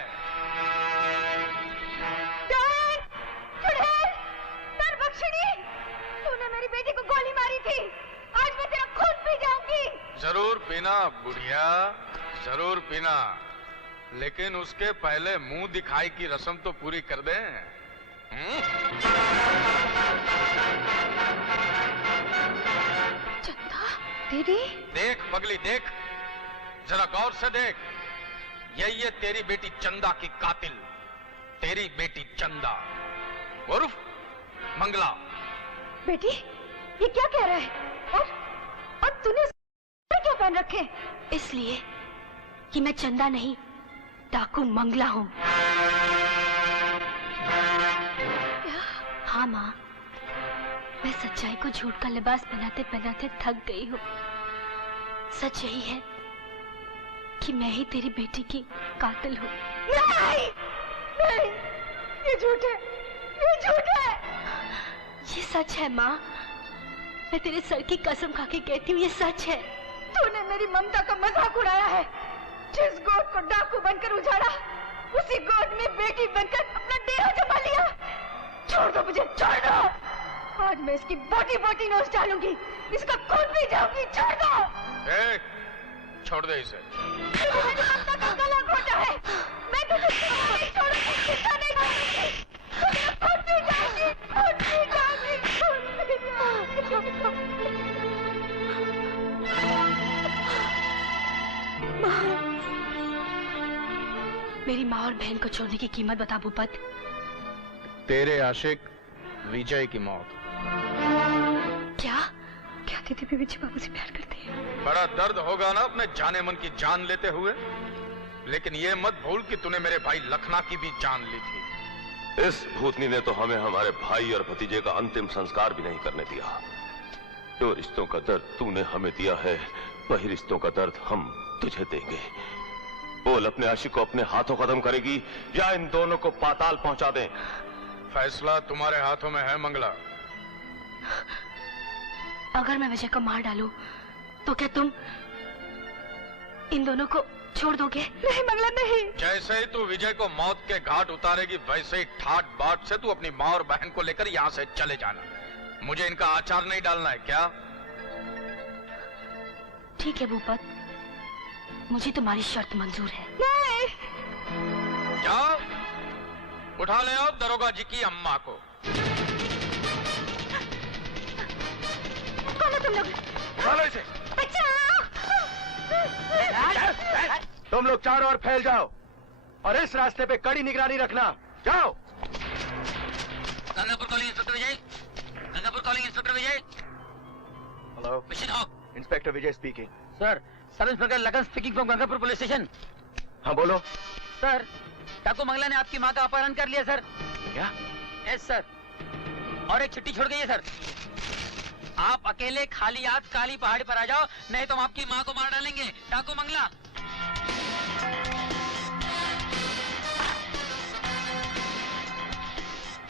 बख्शनी, तूने मेरी बेटी को गोली मारी थी, आज मैं तेरा खून पी जाऊंगी। जरूर पीना बुढ़िया, जरूर पीना, लेकिन उसके पहले मुंह दिखाई की रस्म तो पूरी कर दे। दीदी, देख पगली देख, जरा गौर से देख। यही है तेरी बेटी चंदा की कातिल, तेरी बेटी चंदा, उर्फ मंगला। बेटी, ये क्या कह रहा है? और तूने क्या पहन रखे? इसलिए कि मैं चंदा नहीं, डाकू मंगला हूँ। हाँ माँ, मैं सच्चाई को झूठ का लिबास पहनाते पहनाते थक गई हूँ। सच यही है कि मैं ही तेरी बेटी की कातिल हूँ। नहीं, नहीं, ये झूठ है, ये झूठ है। ये सच है माँ, मैं तेरे सर की कसम खा के कहती हूँ, ये सच है। तूने मेरी ममता का मजाक उड़ाया है। जिस गोद को डाकू बनकर उजाड़ा, उसी गोद में बेटी बनकर अपना डेरा जमा लिया। छोड़ दो मुझे, छोड़ दो। आज मैं इसकी बोटी बोटी नोच डालूंगी, इसका खून पी जाऊंगी। छोड़ दो। छोड़ दे इसे। मेरी ममता का गला घोटा है। मैं तुझे नहीं छोड़ूंगी, चिंता नहीं करूंगी। खून पी जाऊंगी, खून पी जाऊंगी, खून पी जाऊंगी। मेरी माँ और बहन को छोड़ने की कीमत बता भूपत। तेरे आशिक विजय की मौत। क्या क्या दीदी भी विजय बाबू से प्यार करती है? बड़ा दर्द होगा ना अपने जाने मन की जान लेते हुए, लेकिन ये मत भूल कि तूने मेरे भाई लखना की भी जान ली थी। इस भूतनी ने तो हमें हमारे भाई और भतीजे का अंतिम संस्कार भी नहीं करने दिया। जो रिश्तों का दर्द तूने हमें दिया है, वही रिश्तों का दर्द हम तुझे देंगे। बोल, अपने आशिक को अपने हाथों खत्म करेगी या इन दोनों को पाताल पहुंचा दें? फैसला तुम्हारे हाथों में है मंगला। अगर मैं विजय को मार डालूं, तो क्या तुम इन दोनों को छोड़ दोगे? नहीं मंगला, नहीं। जैसे ही तू विजय को मौत के घाट उतारेगी, वैसे ही ठाट बाट से तू अपनी माँ और बहन को लेकर यहाँ से चले जाना। मुझे इनका आचार नहीं डालना है क्या? ठीक है भूपत, मुझे तुम्हारी शर्त मंजूर है। नहीं। जाओ, उठा ले आओ दरोगा जी की अम्मा को। कौन हो तुम लोग? उठा लो इसे। तुम लोग चारों ओर फैल जाओ और इस रास्ते पे कड़ी निगरानी रखना। जाओ। गंगापुर कॉलिंग इंस्पेक्टर विजय। गंगापुर कॉलिंग इंस्पेक्टर विजय। हेलो, इंस्पेक्टर विजय स्पीकिंग। सर, सब इंस्पेक्टर लगन speaking from Gangapur police station. हाँ बोलो। सर, डाकू मंगला ने आपकी माँ का अपहरण कर लिया सर। क्या? यस सर, और एक चिट्ठी छोड़ गई है सर। आप अकेले खाली हाथ काली पहाड़ी पर आ जाओ, नहीं तो हम आपकी माँ को मार डालेंगे। डाकू मंगला।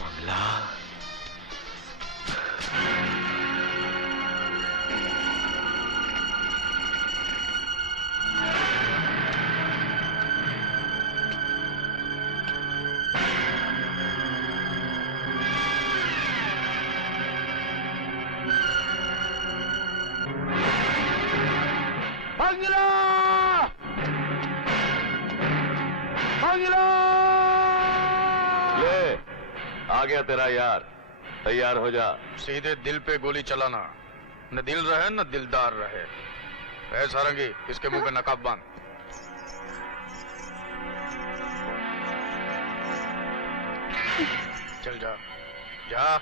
मंगला। मंगला! मंगला! ले, आ गया तेरा यार। तैयार हो जा। सीधे दिल पे गोली चलाना, न दिल रहे न दिलदार रहे। ऐ सारंगी, इसके मुंह पे नकाब बांध। चल जा, जा।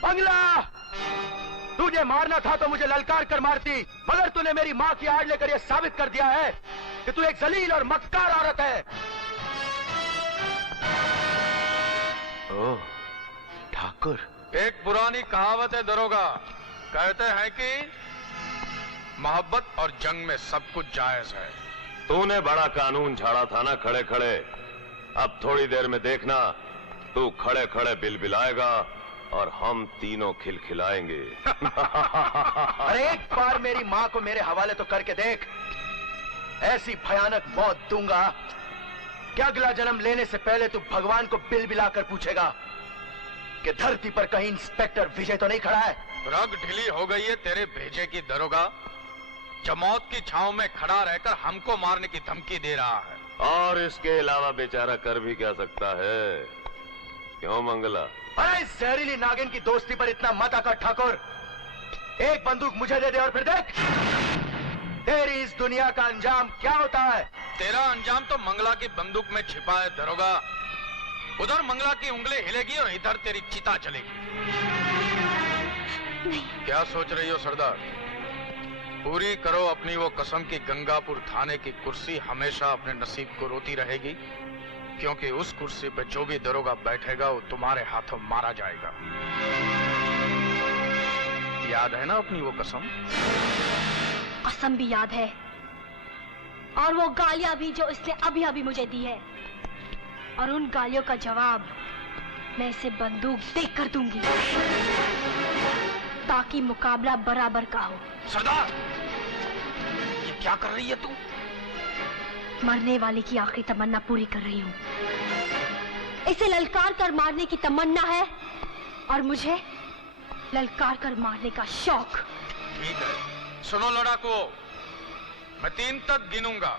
मंगला, तुझे मारना था तो मुझे ललकार कर मारती, मगर तूने मेरी माँ की आड़ लेकर यह साबित कर दिया है कि तू एक जलील और मक्कार औरत है। ओह, ठाकुर। एक पुरानी कहावत है दरोगा, कहते हैं कि मोहब्बत और जंग में सब कुछ जायज है। तूने बड़ा कानून झाड़ा था ना खड़े खड़े। अब थोड़ी देर में देखना, तू खड़े खड़े बिलबिलाएगा और हम तीनों खिलखिलाएंगे। अरे एक बार मेरी माँ को मेरे हवाले तो करके देख। ऐसी भयानक मौत दूंगा कि अगला जन्म लेने से पहले तू भगवान को बिलबिलाकर पूछेगा कि धरती पर कहीं इंस्पेक्टर विजय तो नहीं खड़ा है। रग ढीली हो गई है तेरे भेजे की दरोगा, जो मौत की छांव में खड़ा रहकर हमको मारने की धमकी दे रहा है। और इसके अलावा बेचारा कर भी क्या सकता है? क्यों मंगला? अरे इस जहरीली नागिन की दोस्ती पर इतना मत आकर ठाकुर। एक बंदूक मुझे दे दे और फिर देख, तेरी इस दुनिया का अंजाम क्या होता है? तेरा अंजाम तो मंगला की बंदूक में छिपा है दरोगा। उधर मंगला की उंगली हिलेगी और इधर तेरी चिता चलेगी। नहीं। क्या सोच रही हो सरदार? पूरी करो अपनी वो कसम कि गंगापुर थाने की कुर्सी हमेशा अपने नसीब को रोती रहेगी, क्योंकि उस कुर्सी पे जो भी दरोगा बैठेगा वो तुम्हारे हाथों मारा जाएगा। याद है ना अपनी वो कसम? कसम भी याद है, और वो गालियां भी जो इसने अभी अभी मुझे दी है, और उन गालियों का जवाब मैं इसे बंदूक देकर दूंगी, ताकि मुकाबला बराबर का हो। सरदार, ये क्या कर रही है तू? मरने वाले की आखिरी तमन्ना पूरी कर रही हूँ। इसे ललकार कर मारने की तमन्ना है, और मुझे ललकार कर मारने का शौक। ठीक है, सुनो लड़ाकुओ, मैं 3 तक गिनूंगा।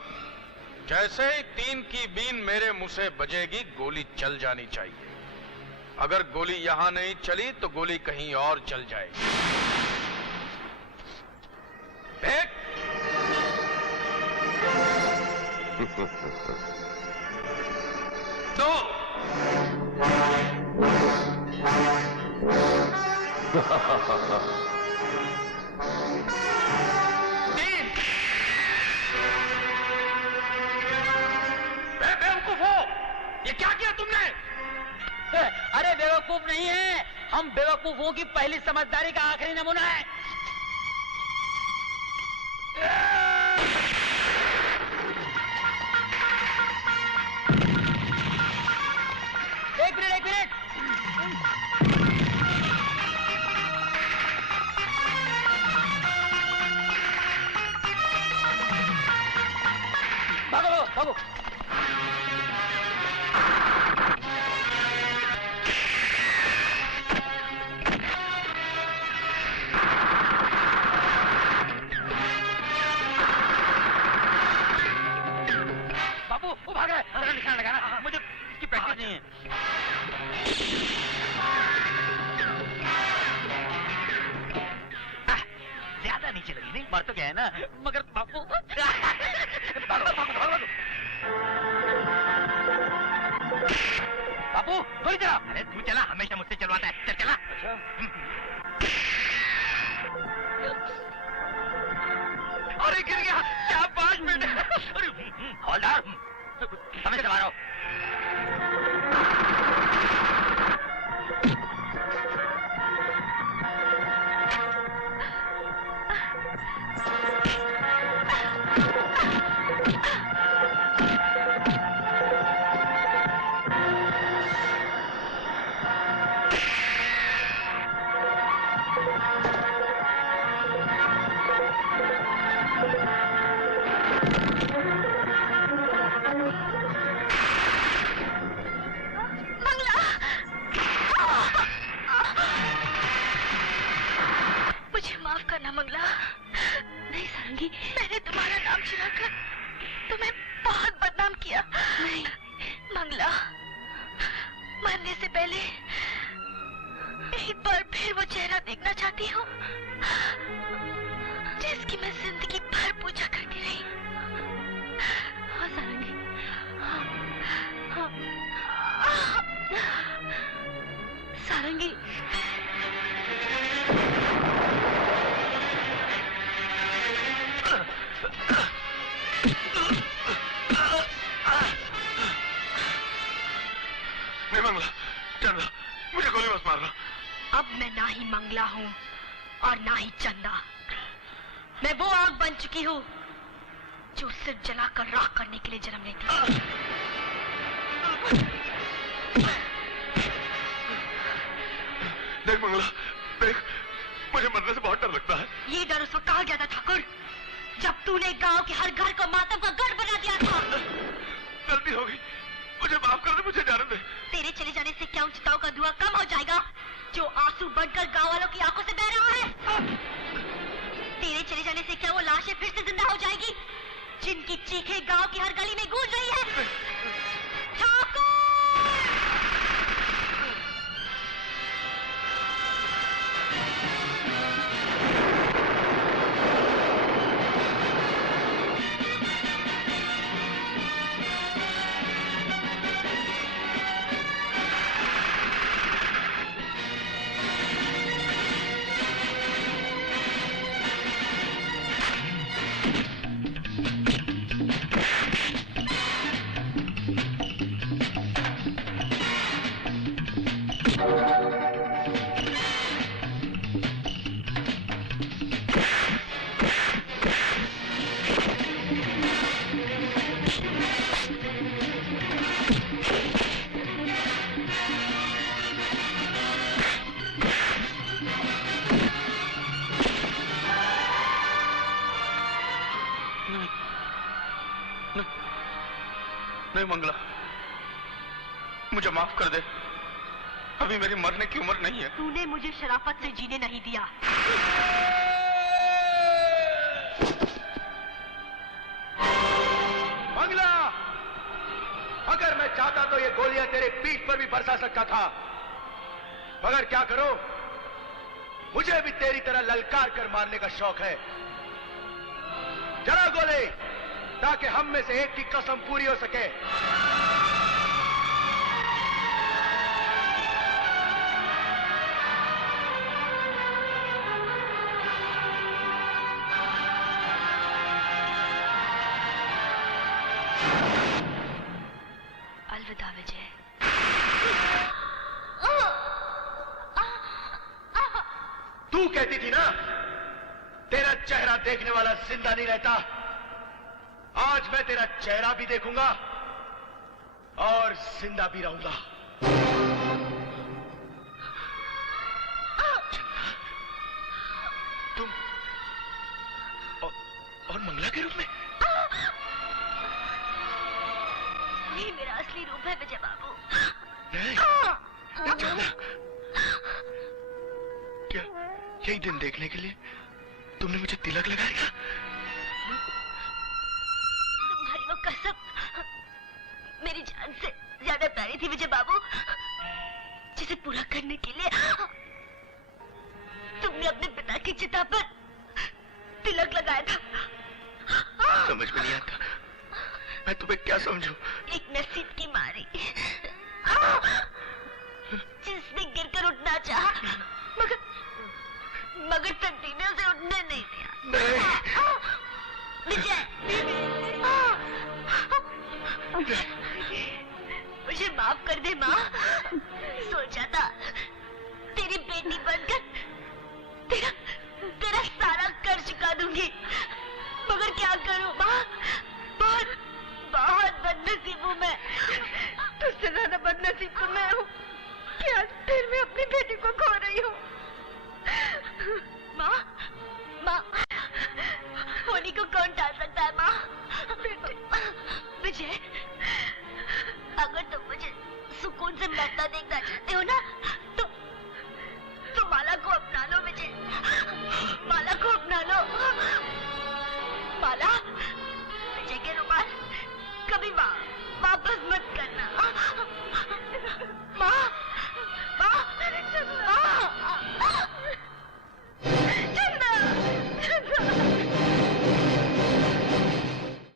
जैसे ही 3 की बीन मेरे मुंह से बजेगी, गोली चल जानी चाहिए। अगर गोली यहां नहीं चली तो गोली कहीं और चल जाएगी। 1 2 बेवकूफ हो, ये क्या किया तुमने? अरे बेवकूफ नहीं है, हम बेवकूफों की पहली समझदारी का आखिरी नमूना है। एक मिनट भागो भागो। बापू वो भाग रहा है, जरा निशान लगाना, मुझे इसकी प्रैक्टिस नहीं है। ज्यादा नीचे लगी नहीं, मर तो गया है ना, मगर बापू भागो भागो भागो भागो। बापू गोली चला। अरे तू चला, हमेशा मुझसे चलवाता है, चल चला। अरे गिर गया, क्या 5 मिनट। अरे हौलदार, हमें चला रहा हो। मंगला, नहीं सारंगी, मैंने तुम्हारा नाम चुराकर तुम्हें बहुत बदनाम किया। नहीं मंगला, मरने से पहले एक बार फिर वो चेहरा देखना चाहती हूँ जिसकी मैं जिंदगी भर पूजा करती रही। हाँ सारंगी, हाँ, सारंगी। नहीं मंगला, चंदा, मुझे गोली मत मारना। अब मैं ना ही मंगला हूँ और ना ही चंदा, मैं वो आग बन चुकी हूँ जो सिर्फ जलाकर राख करने के लिए जन्म लेती है। देख मंगला, देख, मुझे मरने से बहुत डर लगता है। ये डर उस वक्त कहा गया था ठाकुर, जब तूने गांव के हर घर को मातम का गढ़ बना दिया था। गलती हो गई, मुझे माफ कर दे, मुझे जाने दे। तेरे चले जाने से क्या उन चिताओं का धुआं कम हो जाएगा जो आंसू बनकर गांव वालों की आंखों से बह रहा है? तेरे चले जाने से क्या वो लाशें फिर से जिंदा हो जाएगी जिनकी चीखें गांव की हर गली में गूंज रही है? ठाकुर! नहीं मंगला, मुझे माफ कर दे। अभी मेरी मरने की उम्र नहीं है। तूने मुझे शराफत से जीने नहीं दिया। मंगला, अगर मैं चाहता तो ये गोलियां तेरे पीठ पर भी बरसा सकता था, मगर क्या करो, मुझे भी तेरी तरह ललकार कर मारने का शौक है। चला गोली, ताकि हम में से एक की कसम पूरी हो सके। अलविदा विजय। तू कहती थी ना, तेरा चेहरा देखने वाला जिंदा नहीं रहता। आज मैं तेरा चेहरा भी देखूंगा और जिंदा भी रहूंगा। तुम और मंगला के रूप में? ये मेरा असली रूप है विजय बाबू। नहीं, चंदा, क्या यही दिन देखने के लिए तुमने मुझे तिलक लगाया था? तुम्हारी वो कसम मेरी जान से ज्यादा प्यारी थी विजय बाबू, जिसे पूरा करने के लिए तुमने अपने पिता की चिता पर तिलक लगाया था। समझ में नहीं आता, मैं तुम्हें क्या समझूं? एक नसीब की मारी जिसने गिरकर उठना चाहा, मगर तकदीर ने उसे उठने नहीं दिया। विजय, मुझे माफ कर दे माँ। सोचा था तेरी बेटी बनकर तेरा सारा कर्ज चुका दूंगी, मगर क्या करूं माँ, बहुत बदनसीब हूँ मैं। तुझसे ज्यादा बदनसीब तो मैं हूँ कि आज फिर मैं अपनी बेटी को खो रही हूँ। माँ, होली को कौन टाल सकता है माँ? विजय, अगर तुम मुझे सुकून से मरता देखना चाहते हो ना,